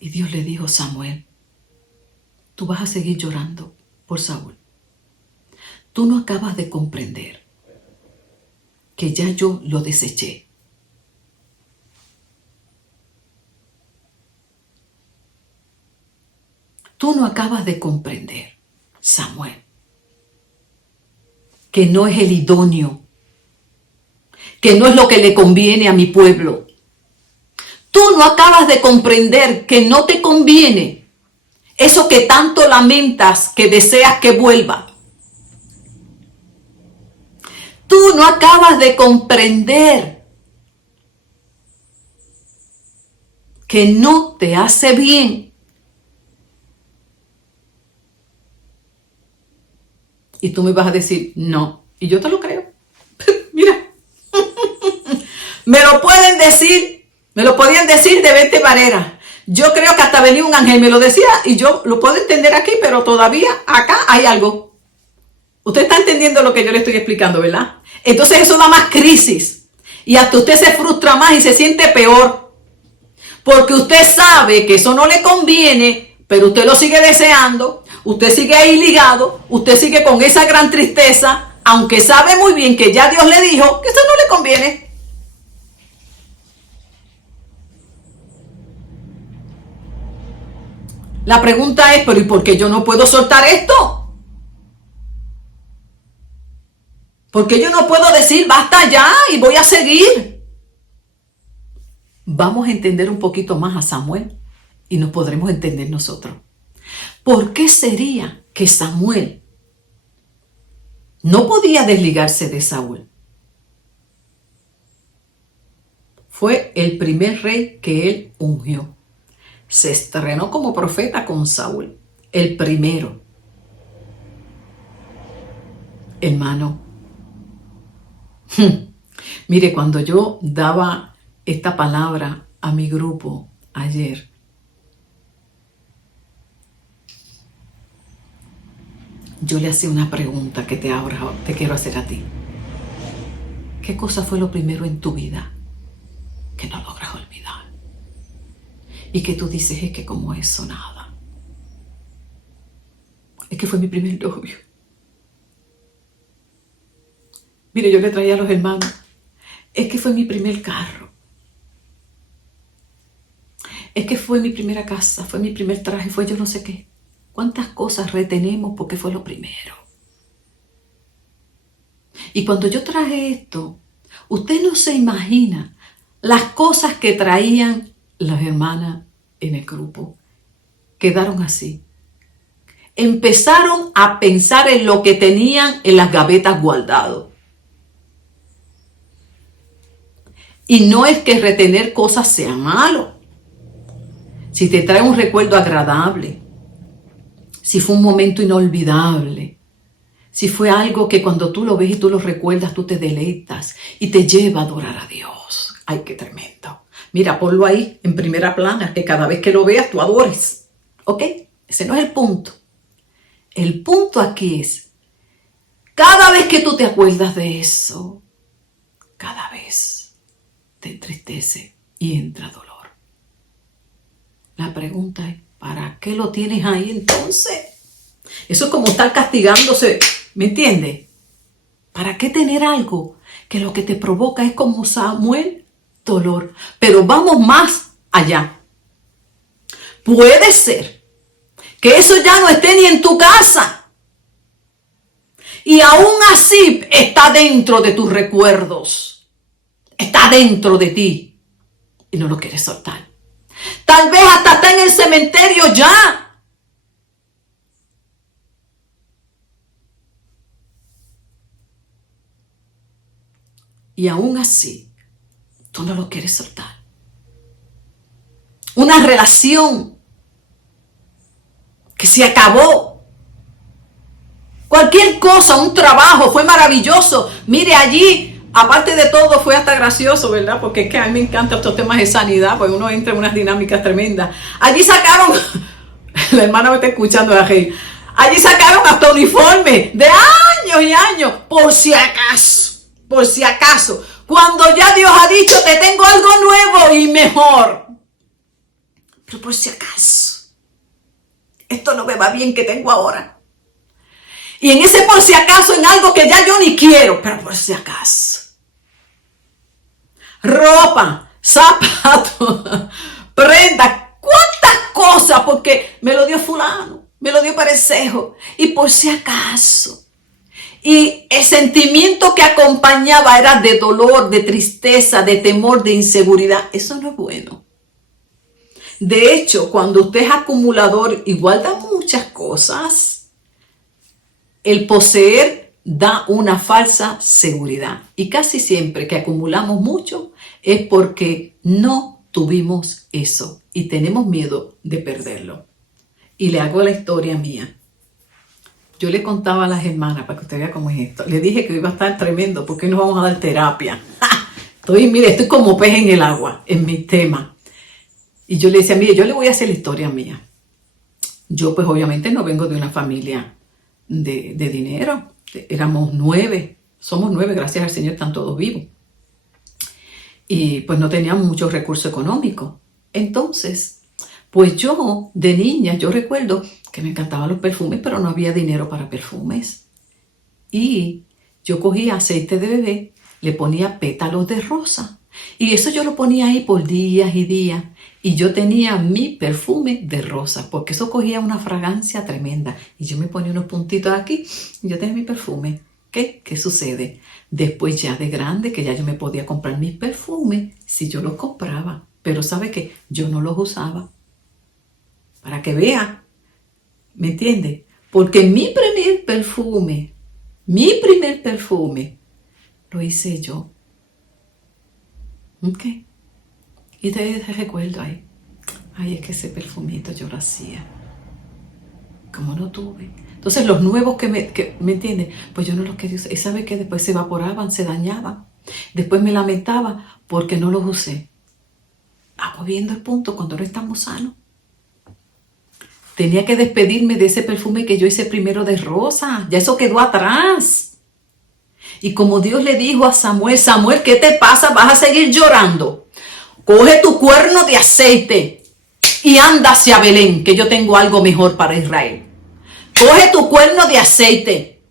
Y Dios le dijo: Samuel, tú vas a seguir llorando por Saúl. Tú no acabas de comprender que ya yo lo deseché. Tú no acabas de comprender, Samuel, que no es el idóneo, que no es lo que le conviene a mi pueblo. Tú no acabas de comprender que no te conviene eso que tanto lamentas, que deseas que vuelva. Tú no acabas de comprender que no te hace bien. Y tú me vas a decir: no. Y yo te lo creo. Mira. Me lo pueden decir. Me lo podían decir de 20 maneras. Yo creo que hasta venía un ángel, me lo decía, y yo lo puedo entender aquí, pero todavía acá hay algo. Usted está entendiendo lo que yo le estoy explicando, ¿verdad? Entonces eso da más crisis. Y hasta usted se frustra más y se siente peor. Porque usted sabe que eso no le conviene, pero usted lo sigue deseando. Usted sigue ahí ligado. Usted sigue con esa gran tristeza, aunque sabe muy bien que ya Dios le dijo que eso no le conviene. La pregunta es: ¿pero y por qué yo no puedo soltar esto? ¿Por qué yo no puedo decir basta ya y voy a seguir? Vamos a entender un poquito más a Samuel y nos podremos entender nosotros. ¿Por qué sería que Samuel no podía desligarse de Saúl? Fue el primer rey que él ungió. Se estrenó como profeta con Saúl, el primero. Hermano, mire, cuando yo daba esta palabra a mi grupo ayer, yo le hacía una pregunta que ahora te quiero hacer a ti. ¿Qué cosa fue lo primero en tu vida que no logras olvidar? Y que tú dices: es que como eso nada. Es que fue mi primer novio. Mire, yo le traía a los hermanos: es que fue mi primer carro. Es que fue mi primera casa, fue mi primer traje, fue yo no sé qué. ¿Cuántas cosas retenemos porque fue lo primero? Y cuando yo traje esto, usted no se imagina las cosas que traían las hermanas en el grupo. Quedaron así. Empezaron a pensar en lo que tenían en las gavetas guardado. Y no es que retener cosas sea malo. Si te trae un recuerdo agradable, si fue un momento inolvidable, si fue algo que cuando tú lo ves y tú lo recuerdas, tú te deleitas y te lleva a adorar a Dios. ¡Ay, qué tremendo! Mira, ponlo ahí en primera plana, que cada vez que lo veas tú adores. ¿Ok? Ese no es el punto. El punto aquí es, cada vez que tú te acuerdas de eso, cada vez te entristece y entra dolor. La pregunta es: ¿para qué lo tienes ahí entonces? Eso es como estar castigándose, ¿me entiendes? ¿Para qué tener algo que lo que te provoca es como Samuel? Dolor. Pero vamos más allá. Puede ser que eso ya no esté ni en tu casa. Y aún así está dentro de tus recuerdos. Está dentro de ti. Y no lo quieres soltar. Tal vez hasta está en el cementerio ya. Y aún así, tú no lo quieres soltar. Una relación que se acabó. Cualquier cosa, un trabajo, fue maravilloso. Mire, allí, aparte de todo, fue hasta gracioso, ¿verdad? Porque es que a mí me encantan estos temas de sanidad, pues uno entra en unas dinámicas tremendas. Allí sacaron, la hermana me está escuchando, allí sacaron hasta uniforme de años. años y años, por si acaso, cuando ya Dios ha dicho, te tengo algo nuevo y mejor. Pero por si acaso, esto no me va bien que tengo ahora. Y en ese por si acaso, en algo que ya yo ni quiero, pero por si acaso. Ropa, zapatos, prenda, cuántas cosas, porque me lo dio fulano, me lo dio Parejo, y por si acaso. Y el sentimiento que acompañaba era de dolor, de tristeza, de temor, de inseguridad. Eso no es bueno. De hecho, cuando usted es acumulador y guarda muchas cosas, el poseer da una falsa seguridad. Y casi siempre que acumulamos mucho es porque no tuvimos eso y tenemos miedo de perderlo. Y le hago la historia mía. Yo le contaba a las hermanas, para que usted vea cómo es esto. Le dije que iba a estar tremendo, porque hoy nos vamos a dar terapia. Estoy como pez en el agua, en mi tema. Y yo le decía, mire, yo le voy a hacer la historia mía. Yo pues obviamente no vengo de una familia de dinero. Éramos 9, somos 9, gracias al Señor están todos vivos. Y pues no teníamos muchos recursos económicos. Entonces, pues yo de niña, yo recuerdo que me encantaban los perfumes, pero no había dinero para perfumes. Y yo cogía aceite de bebé, le ponía pétalos de rosa. Y eso yo lo ponía ahí por días y días. Y yo tenía mi perfume de rosa, porque eso cogía una fragancia tremenda. Y yo me ponía unos puntitos aquí y yo tenía mi perfume. ¿Qué sucede? Después ya de grande, que ya yo me podía comprar mis perfumes, si yo los compraba. Pero ¿sabe qué? Yo no los usaba. Para que vea. ¿Me entiende? Porque mi primer perfume, lo hice yo. ¿Ok? Y te recuerdo ahí. Ay, es que ese perfumito yo lo hacía. Como no tuve. Entonces los nuevos que ¿me entienden? Pues yo no los quería usar. Y sabe que después se evaporaban, se dañaban. Después me lamentaba porque no los usé. Vamos viendo el punto cuando no estamos sanos. Tenía que despedirme de ese perfume que yo hice primero de rosa. Ya eso quedó atrás. Y como Dios le dijo a Samuel, Samuel, ¿qué te pasa? ¿Vas a seguir llorando? Coge tu cuerno de aceite y anda hacia Belén, que yo tengo algo mejor para Israel. Coge tu cuerno de aceite.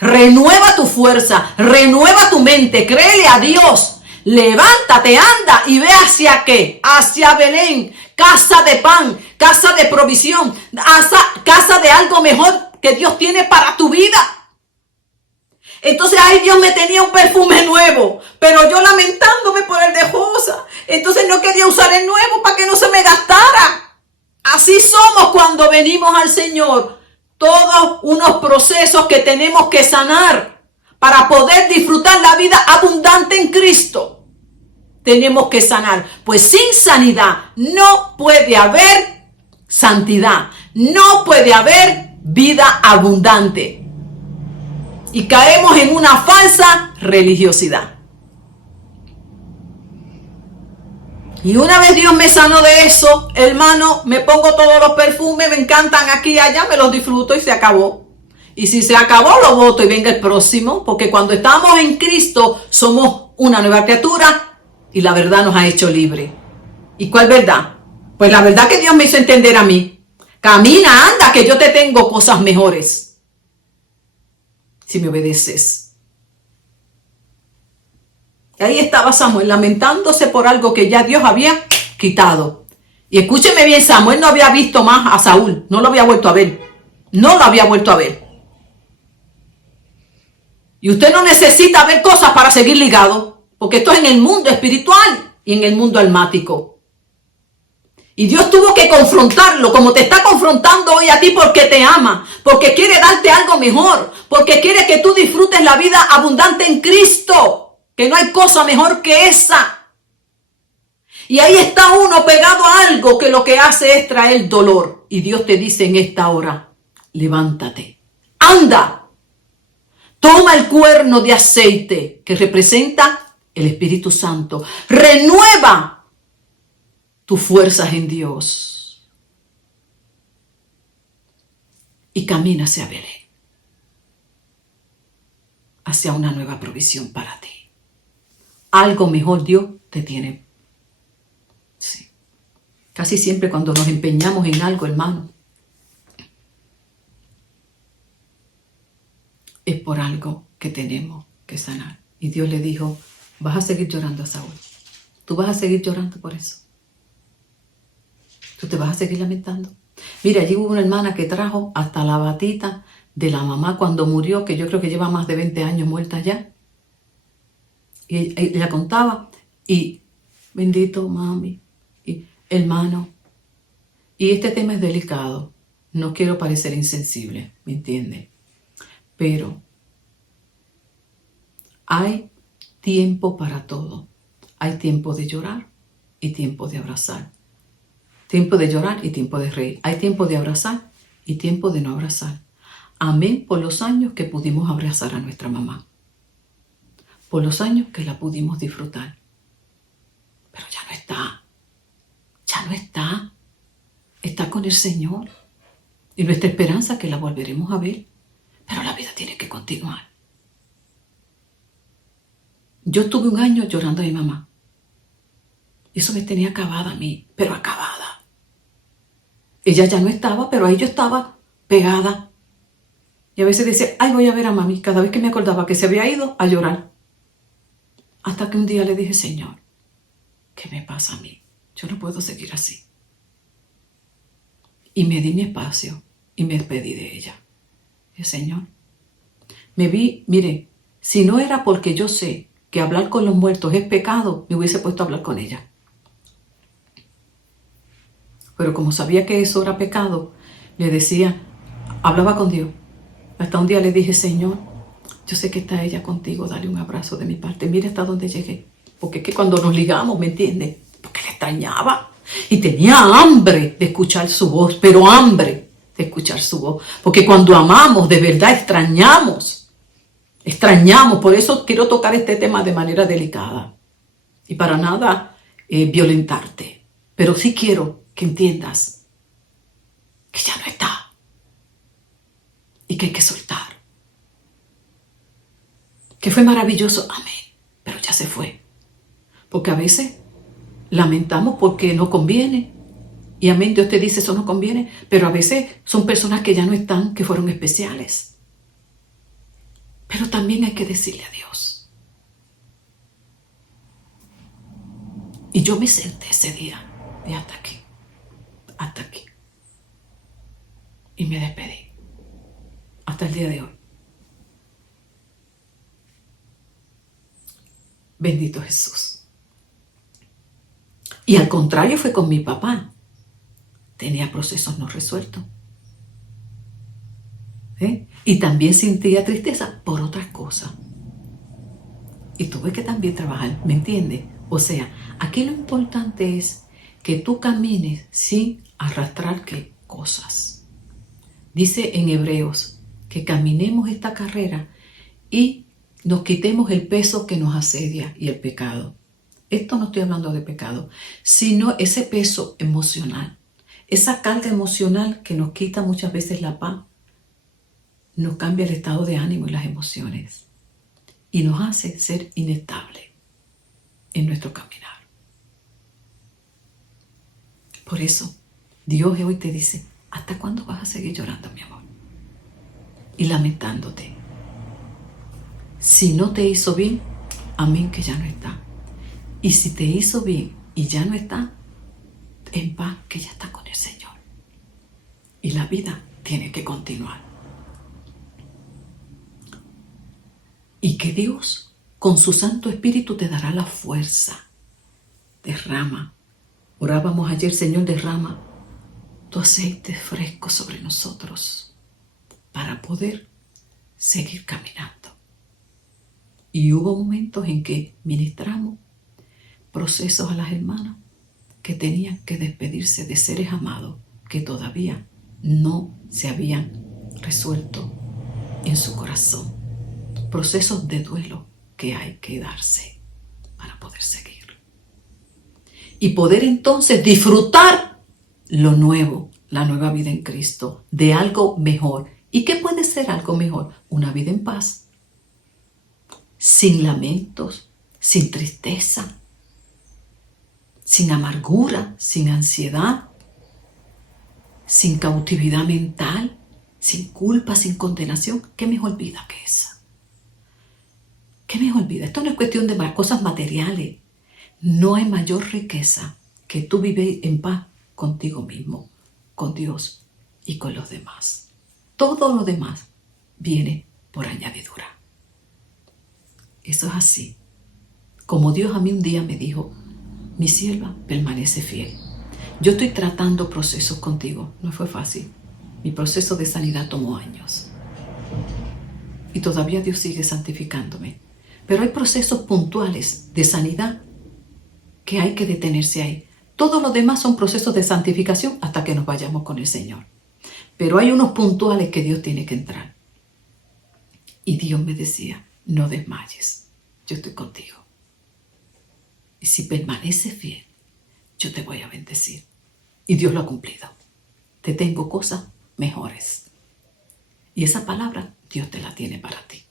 Renueva tu fuerza, renueva tu mente, créele a Dios. Levántate, anda y ve hacia qué, hacia Belén, casa de pan, casa de provisión, casa de algo mejor que Dios tiene para tu vida. Entonces ahí Dios me tenía un perfume nuevo, pero yo lamentándome por el de rosa. Entonces no quería usar el nuevo para que no se me gastara. Así somos cuando venimos al Señor. Todos unos procesos que tenemos que sanar para poder disfrutar la vida abundante en Cristo. Tenemos que sanar, pues sin sanidad no puede haber santidad, no puede haber vida abundante. Y caemos en una falsa religiosidad. Y una vez Dios me sanó de eso, hermano, me pongo todos los perfumes, me encantan aquí y allá, me los disfruto y se acabó. Y si se acabó, lo boto y venga el próximo, porque cuando estamos en Cristo somos una nueva criatura y la verdad nos ha hecho libre. ¿Y cuál verdad? Pues la verdad que Dios me hizo entender a mí. Camina, anda, que yo te tengo cosas mejores. Si me obedeces. Y ahí estaba Samuel lamentándose por algo que ya Dios había quitado. Y escúcheme bien, Samuel no había visto más a Saúl, no lo había vuelto a ver. No lo había vuelto a ver. Y usted no necesita ver cosas para seguir ligado, porque esto es en el mundo espiritual y en el mundo almático. Y Dios tuvo que confrontarlo como te está confrontando hoy a ti porque te ama, porque quiere darte algo mejor, porque quiere que tú disfrutes la vida abundante en Cristo, que no hay cosa mejor que esa. Y ahí está uno pegado a algo que lo que hace es traer dolor. Y Dios te dice en esta hora, levántate, anda, toma el cuerno de aceite que representa el Espíritu Santo, renueva tus fuerzas en Dios y camina hacia Belén. hacia una nueva provisión para ti. Algo mejor Dios te tiene. Sí. Casi siempre cuando nos empeñamos en algo, hermano, es por algo que tenemos que sanar. Y Dios le dijo, vas a seguir llorando a Saúl. Tú vas a seguir llorando por eso. Tú te vas a seguir lamentando. Mira, allí hubo una hermana que trajo hasta la batita de la mamá cuando murió, que yo creo que lleva más de 20 años muerta ya. Y ella contaba, y bendito mami, y hermano. Y este tema es delicado. No quiero parecer insensible, ¿me entiendes? Pero hay tiempo para todo. Hay tiempo de llorar y tiempo de abrazar. Tiempo de llorar y tiempo de reír. Hay tiempo de abrazar y tiempo de no abrazar. Amén por los años que pudimos abrazar a nuestra mamá. Por los años que la pudimos disfrutar. Pero ya no está. Ya no está. Está con el Señor. Y nuestra esperanza es que la volveremos a ver. Pero la vida tiene que continuar. Yo estuve un año llorando a mi mamá. Eso me tenía acabada a mí, pero acabada. Ella ya no estaba, pero ahí yo estaba pegada. Y a veces decía, ay, voy a ver a mami. Cada vez que me acordaba que se había ido, a llorar. Hasta que un día le dije, Señor, ¿qué me pasa a mí? Yo no puedo seguir así. Y me di mi espacio y me despedí de ella. Y Señor, me vi, mire, si no era porque yo sé que hablar con los muertos es pecado, me hubiese puesto a hablar con ella. Pero como sabía que eso era pecado, le decía, hablaba con Dios. Hasta un día le dije, Señor, yo sé que está ella contigo, dale un abrazo de mi parte. Mira hasta dónde llegué. Porque es que cuando nos ligamos, ¿me entiendes? Porque le extrañaba. Y tenía hambre de escuchar su voz, pero hambre de escuchar su voz. Porque cuando amamos, de verdad extrañamos. Extrañamos. Por eso quiero tocar este tema de manera delicada. Y para nada violentarte. Pero sí quiero que entiendas que ya no está. Y que hay que soltar. Que fue maravilloso, amén, pero ya se fue. Porque a veces lamentamos porque no conviene. Y amén, Dios te dice, eso no conviene. Pero a veces son personas que ya no están, que fueron especiales. Pero también hay que decirle a Dios. Y yo me senté ese día y hasta aquí. Hasta aquí. Y me despedí. Hasta el día de hoy. Bendito Jesús. Y al contrario fue con mi papá. Tenía procesos no resueltos. Y también sentía tristeza por otras cosas. Y tuve que también trabajar, ¿me entiendes? O sea, aquí lo importante es que tú camines sin arrastrar ¿qué? Cosas. Dice en Hebreos que caminemos esta carrera y nos quitemos el peso que nos asedia y el pecado. Esto no estoy hablando de pecado, sino ese peso emocional. Esa carga emocional que nos quita muchas veces la paz, nos cambia el estado de ánimo y las emociones y nos hace ser inestables en nuestro caminar. Por eso, Dios hoy te dice, ¿hasta cuándo vas a seguir llorando, mi amor? Y lamentándote. Si no te hizo bien, amén que ya no está. Y si te hizo bien y ya no está, en paz que ya está con el Señor. Y la vida tiene que continuar. Y que Dios, con su Santo Espíritu, te dará la fuerza. Derrama. Orábamos ayer, Señor, derrama tu aceite fresco sobre nosotros para poder seguir caminando. Y hubo momentos en que ministramos procesos a las hermanas que tenían que despedirse de seres amados que todavía no se habían resuelto en su corazón. Procesos de duelo que hay que darse para poder seguir. Y poder entonces disfrutar lo nuevo, la nueva vida en Cristo, de algo mejor. ¿Y qué puede ser algo mejor? Una vida en paz. sin lamentos, sin tristeza, sin amargura, sin ansiedad, sin cautividad mental, sin culpa, sin condenación. ¿Qué mejor vida que esa? ¿Qué mejor vida? Esto no es cuestión de cosas materiales. No hay mayor riqueza que tú vives en paz contigo mismo, con Dios y con los demás. Todo lo demás viene por añadidura. Eso es así. Como Dios a mí un día me dijo, mi sierva permanece fiel. Yo estoy tratando procesos contigo. No fue fácil. Mi proceso de sanidad tomó años. Y todavía Dios sigue santificándome. Pero hay procesos puntuales de sanidad que hay que detenerse ahí. Todos los demás son procesos de santificación hasta que nos vayamos con el Señor. Pero hay unos puntuales que Dios tiene que entrar. Y Dios me decía, no desmayes, yo estoy contigo. Y si permaneces fiel, yo te voy a bendecir. Y Dios lo ha cumplido. Te tengo cosas mejores. Y esa palabra Dios te la tiene para ti.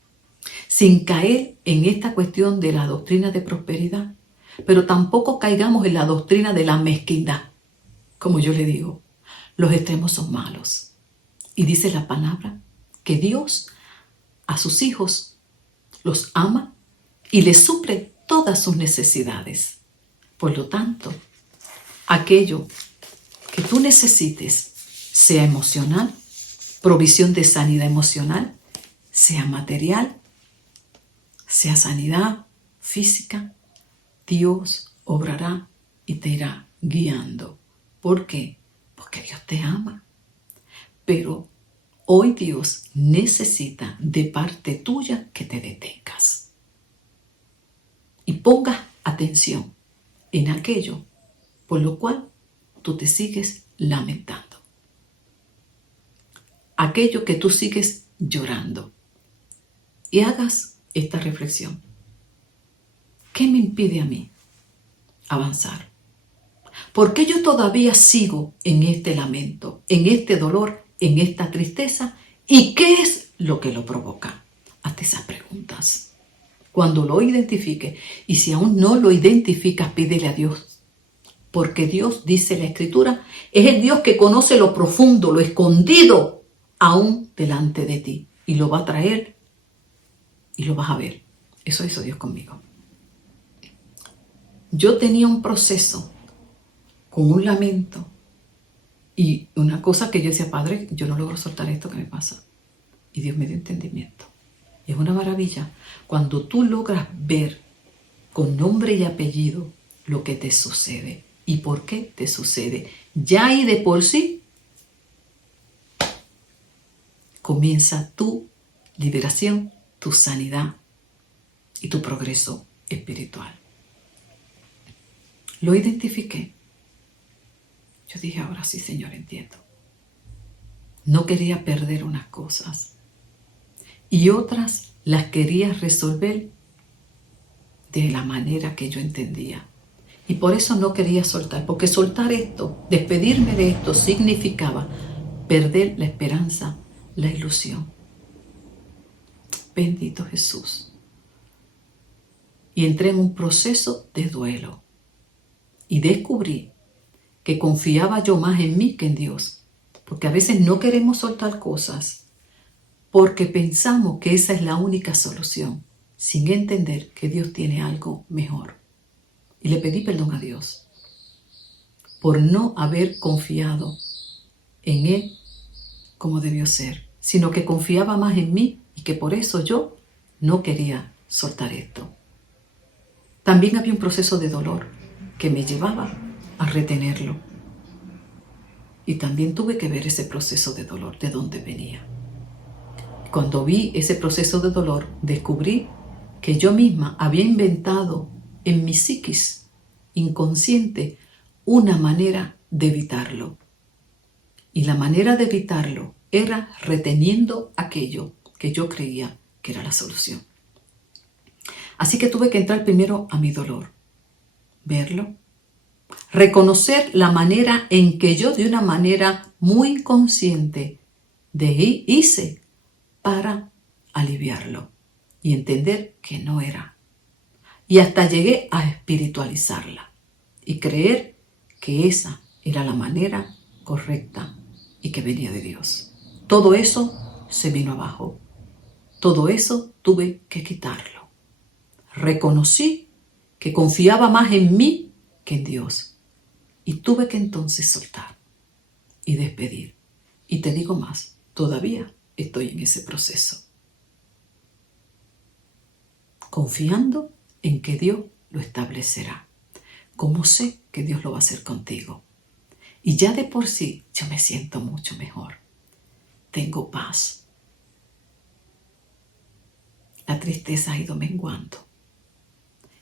Sin caer en esta cuestión de la doctrina de prosperidad, pero tampoco caigamos en la doctrina de la mezquindad. Como yo le digo, los extremos son malos. Y dice la palabra que Dios a sus hijos los ama y les suple todas sus necesidades. Por lo tanto, aquello que tú necesites, sea emocional, provisión de sanidad emocional, sea material, sea sanidad física, Dios obrará y te irá guiando. ¿Por qué? Porque Dios te ama. Pero hoy Dios necesita de parte tuya que te detengas y pongas atención en aquello por lo cual tú te sigues lamentando. Aquello que tú sigues llorando. Y hagas esta reflexión. ¿Qué me impide a mí avanzar? ¿Por qué yo todavía sigo en este lamento, en este dolor, en esta tristeza? ¿Y qué es lo que lo provoca? Hazte esas preguntas. Cuando lo identifiques, y si aún no lo identificas, pídele a Dios. Porque Dios, dice la Escritura, es el Dios que conoce lo profundo, lo escondido, aún delante de ti. Y lo va a traer y lo vas a ver. Eso hizo Dios conmigo. Yo tenía un proceso con un lamento y una cosa que yo decía, Padre, yo no logro soltar esto que me pasa. Y Dios me dio entendimiento. Y es una maravilla cuando tú logras ver con nombre y apellido lo que te sucede y por qué te sucede. Ya ahí de por sí comienza tu liberación, tu sanidad y tu progreso espiritual. Lo identifiqué. Yo dije, ahora sí, Señor, entiendo. No quería perder unas cosas y otras las quería resolver de la manera que yo entendía. Y por eso no quería soltar, porque soltar esto, despedirme de esto, significaba perder la esperanza, la ilusión. Bendito Jesús. Y entré en un proceso de duelo. Y descubrí que confiaba yo más en mí que en Dios. Porque a veces no queremos soltar cosas porque pensamos que esa es la única solución, sin entender que Dios tiene algo mejor. Y le pedí perdón a Dios por no haber confiado en Él como debió ser, sino que confiaba más en mí y que por eso yo no quería soltar esto. También había un proceso de dolor que me llevaba a retenerlo. Y también tuve que ver ese proceso de dolor, de dónde venía. Cuando vi ese proceso de dolor, descubrí que yo misma había inventado en mi psiquis inconsciente una manera de evitarlo. Y la manera de evitarlo era reteniendo aquello que yo creía que era la solución. Así que tuve que entrar primero a mi dolor, verlo, reconocer la manera en que yo de una manera muy consciente hice para aliviarlo. y entender que no era. Y hasta llegué a espiritualizarla y creer que esa era la manera correcta y que venía de Dios. Todo eso se vino abajo. Todo eso tuve que quitarlo. Reconocí que confiaba más en mí que en Dios. Y tuve que entonces soltar y despedir. Y te digo más, todavía estoy en ese proceso. Confiando en que Dios lo establecerá. Como sé que Dios lo va a hacer contigo. Y ya de por sí yo me siento mucho mejor. Tengo paz. La tristeza ha ido menguando.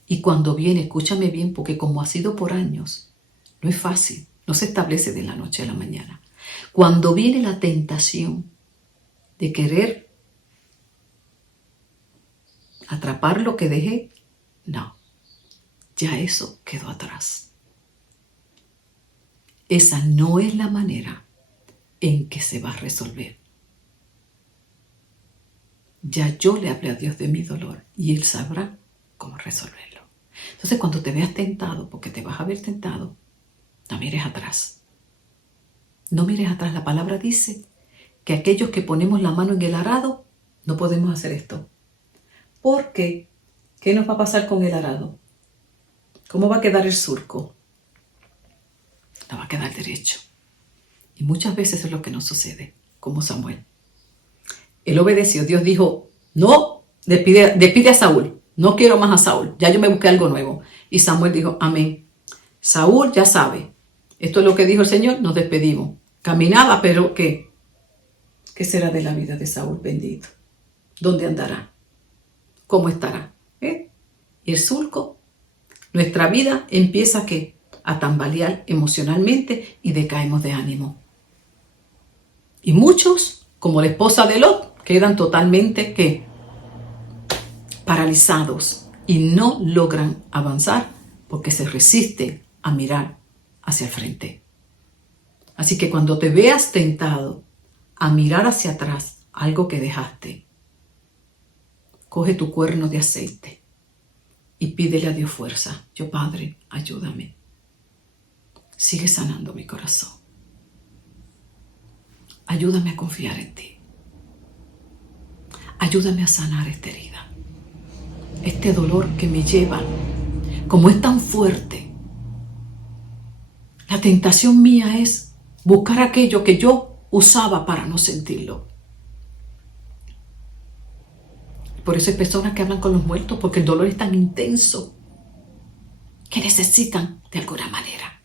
Y cuando viene, escúchame bien, porque como ha sido por años, no es fácil, no se establece de la noche a la mañana. Cuando viene la tentación de querer atrapar lo que dejé, no, ya eso quedó atrás. Esa no es la manera en que se va a resolver. Ya yo le hablé a Dios de mi dolor y Él sabrá cómo resolverlo. Entonces, cuando te veas tentado, porque te vas a ver tentado, no mires atrás. No mires atrás. La palabra dice que aquellos que ponemos la mano en el arado, no podemos hacer esto. Porque, ¿qué nos va a pasar con el arado? ¿Cómo va a quedar el surco? No va a quedar derecho. Y muchas veces es lo que nos sucede, como Samuel. Él obedeció. Dios dijo, no, despide a Saúl. No quiero más a Saúl. Ya yo me busqué algo nuevo. Y Samuel dijo, amén. Saúl ya sabe. Esto es lo que dijo el Señor, nos despedimos. Caminaba, pero ¿qué? ¿Qué será de la vida de Saúl bendito? ¿Dónde andará? ¿Cómo estará? Y el surco, nuestra vida empieza ¿qué? A tambalear emocionalmente y decaemos de ánimo. Y muchos, como la esposa de Lot, quedan totalmente ¿qué? Paralizados y no logran avanzar porque se resisten a mirar hacia el frente. Así que cuando te veas tentado a mirar hacia atrás algo que dejaste, coge tu cuerno de aceite y pídele a Dios fuerza. Yo, Padre, ayúdame. Sigue sanando mi corazón. Ayúdame a confiar en ti. Ayúdame a sanar esta herida. Este dolor que me lleva, como es tan fuerte. La tentación mía es buscar aquello que yo usaba para no sentirlo. Por eso hay personas que hablan con los muertos, porque el dolor es tan intenso que necesitan de alguna manera.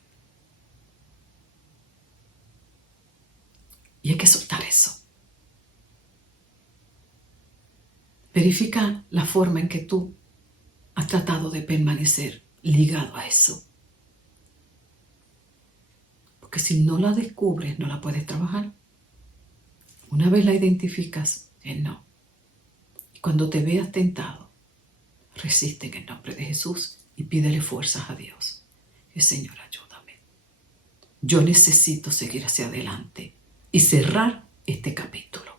Y hay que soltar eso. Verifica la forma en que tú has tratado de permanecer ligado a eso. Porque si no la descubres, no la puedes trabajar. Una vez la identificas, no. Cuando te veas tentado, resiste en el nombre de Jesús y pídele fuerzas a Dios. Señor, ayúdame. Yo necesito seguir hacia adelante y cerrar este capítulo.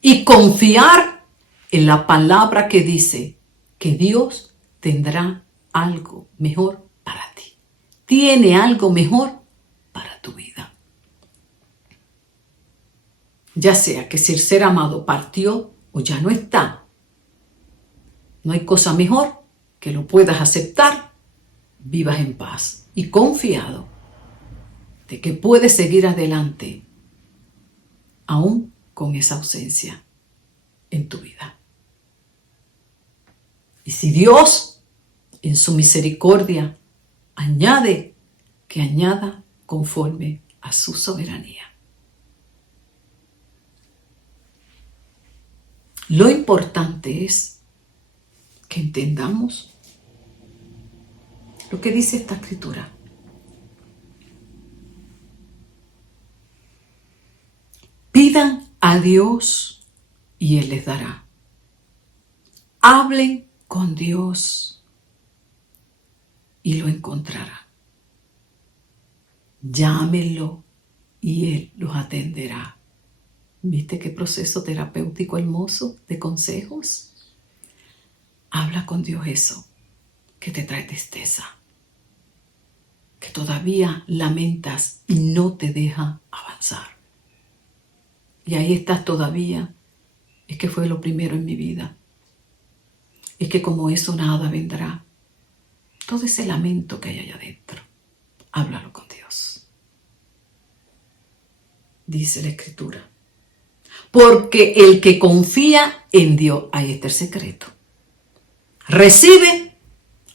Y confiar en la palabra que dice que Dios tendrá algo mejor para ti. Tiene algo mejor para tu vida. Ya sea que si el ser amado partió o ya no está, no hay cosa mejor que lo puedas aceptar, vivas en paz y confiado de que puedes seguir adelante aún con esa ausencia en tu vida. Y si Dios, en su misericordia, añade, que añada conforme a su soberanía. Lo importante es que entendamos lo que dice esta escritura. Pidan a Dios y Él les dará. Hablen con Dios y lo encontrarán. Llámenlo y Él los atenderá. ¿Viste qué proceso terapéutico hermoso de consejos? Habla con Dios eso que te trae tristeza, que todavía lamentas y no te deja avanzar. Y ahí estás todavía. Es que fue lo primero en mi vida. Es que como eso nada vendrá. Todo ese lamento que hay allá adentro, háblalo con Dios. Dice la Escritura. Porque el que confía en Dios, ahí está el secreto, recibe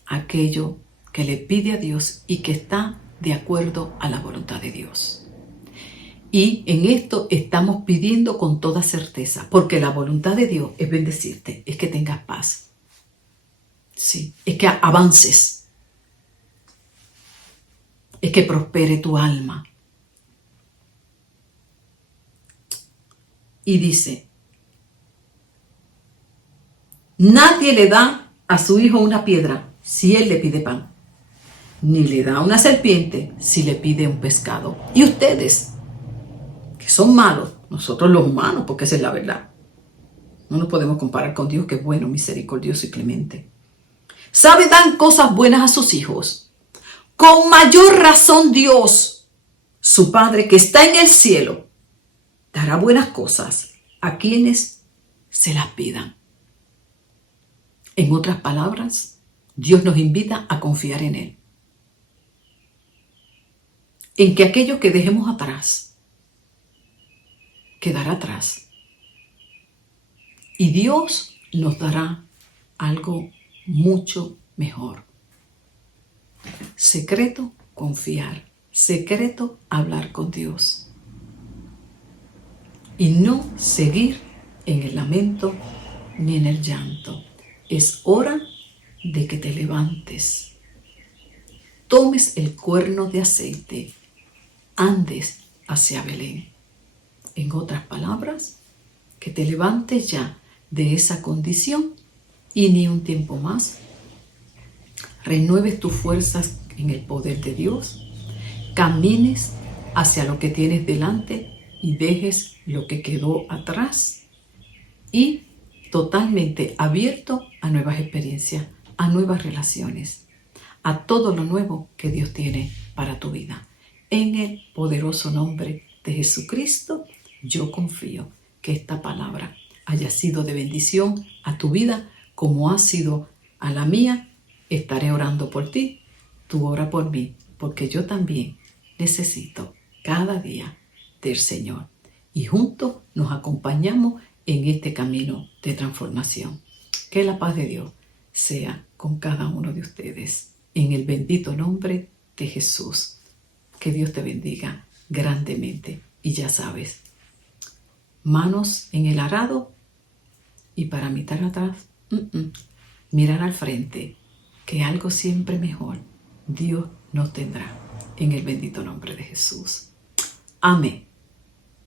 aquello que le pide a Dios y que está de acuerdo a la voluntad de Dios. Y en esto estamos pidiendo con toda certeza, porque la voluntad de Dios es bendecirte, es que tengas paz. Sí, es que avances, es que prospere tu alma. Y dice, nadie le da a su hijo una piedra si él le pide pan, ni le da una serpiente si le pide un pescado. Y ustedes, que son malos, nosotros los humanos, porque esa es la verdad, no nos podemos comparar con Dios, que es bueno, misericordioso y clemente, sabe dar cosas buenas a sus hijos. Con mayor razón Dios, su Padre que está en el cielo, dará buenas cosas a quienes se las pidan. En otras palabras, Dios nos invita a confiar en Él. En que aquello que dejemos atrás, quedará atrás. Y Dios nos dará algo mucho mejor. Secreto, confiar. Secreto, hablar con Dios. Y no seguir en el lamento ni en el llanto. Es hora de que te levantes, tomes el cuerno de aceite, andes hacia Belén. En otras palabras, que te levantes ya de esa condición y ni un tiempo más. Renueves tus fuerzas en el poder de Dios, camines hacia lo que tienes delante y dejes lo que quedó atrás y totalmente abierto a nuevas experiencias, a nuevas relaciones, a todo lo nuevo que Dios tiene para tu vida. En el poderoso nombre de Jesucristo, yo confío que esta palabra haya sido de bendición a tu vida como ha sido a la mía. Estaré orando por ti, tú ora por mí, porque yo también necesito cada día del Señor. Y juntos nos acompañamos en este camino de transformación. Que la paz de Dios sea con cada uno de ustedes. En el bendito nombre de Jesús. Que Dios te bendiga grandemente. Y ya sabes, manos en el arado y para mirar atrás, mirar al frente, que algo siempre mejor Dios nos tendrá. En el bendito nombre de Jesús. Amén.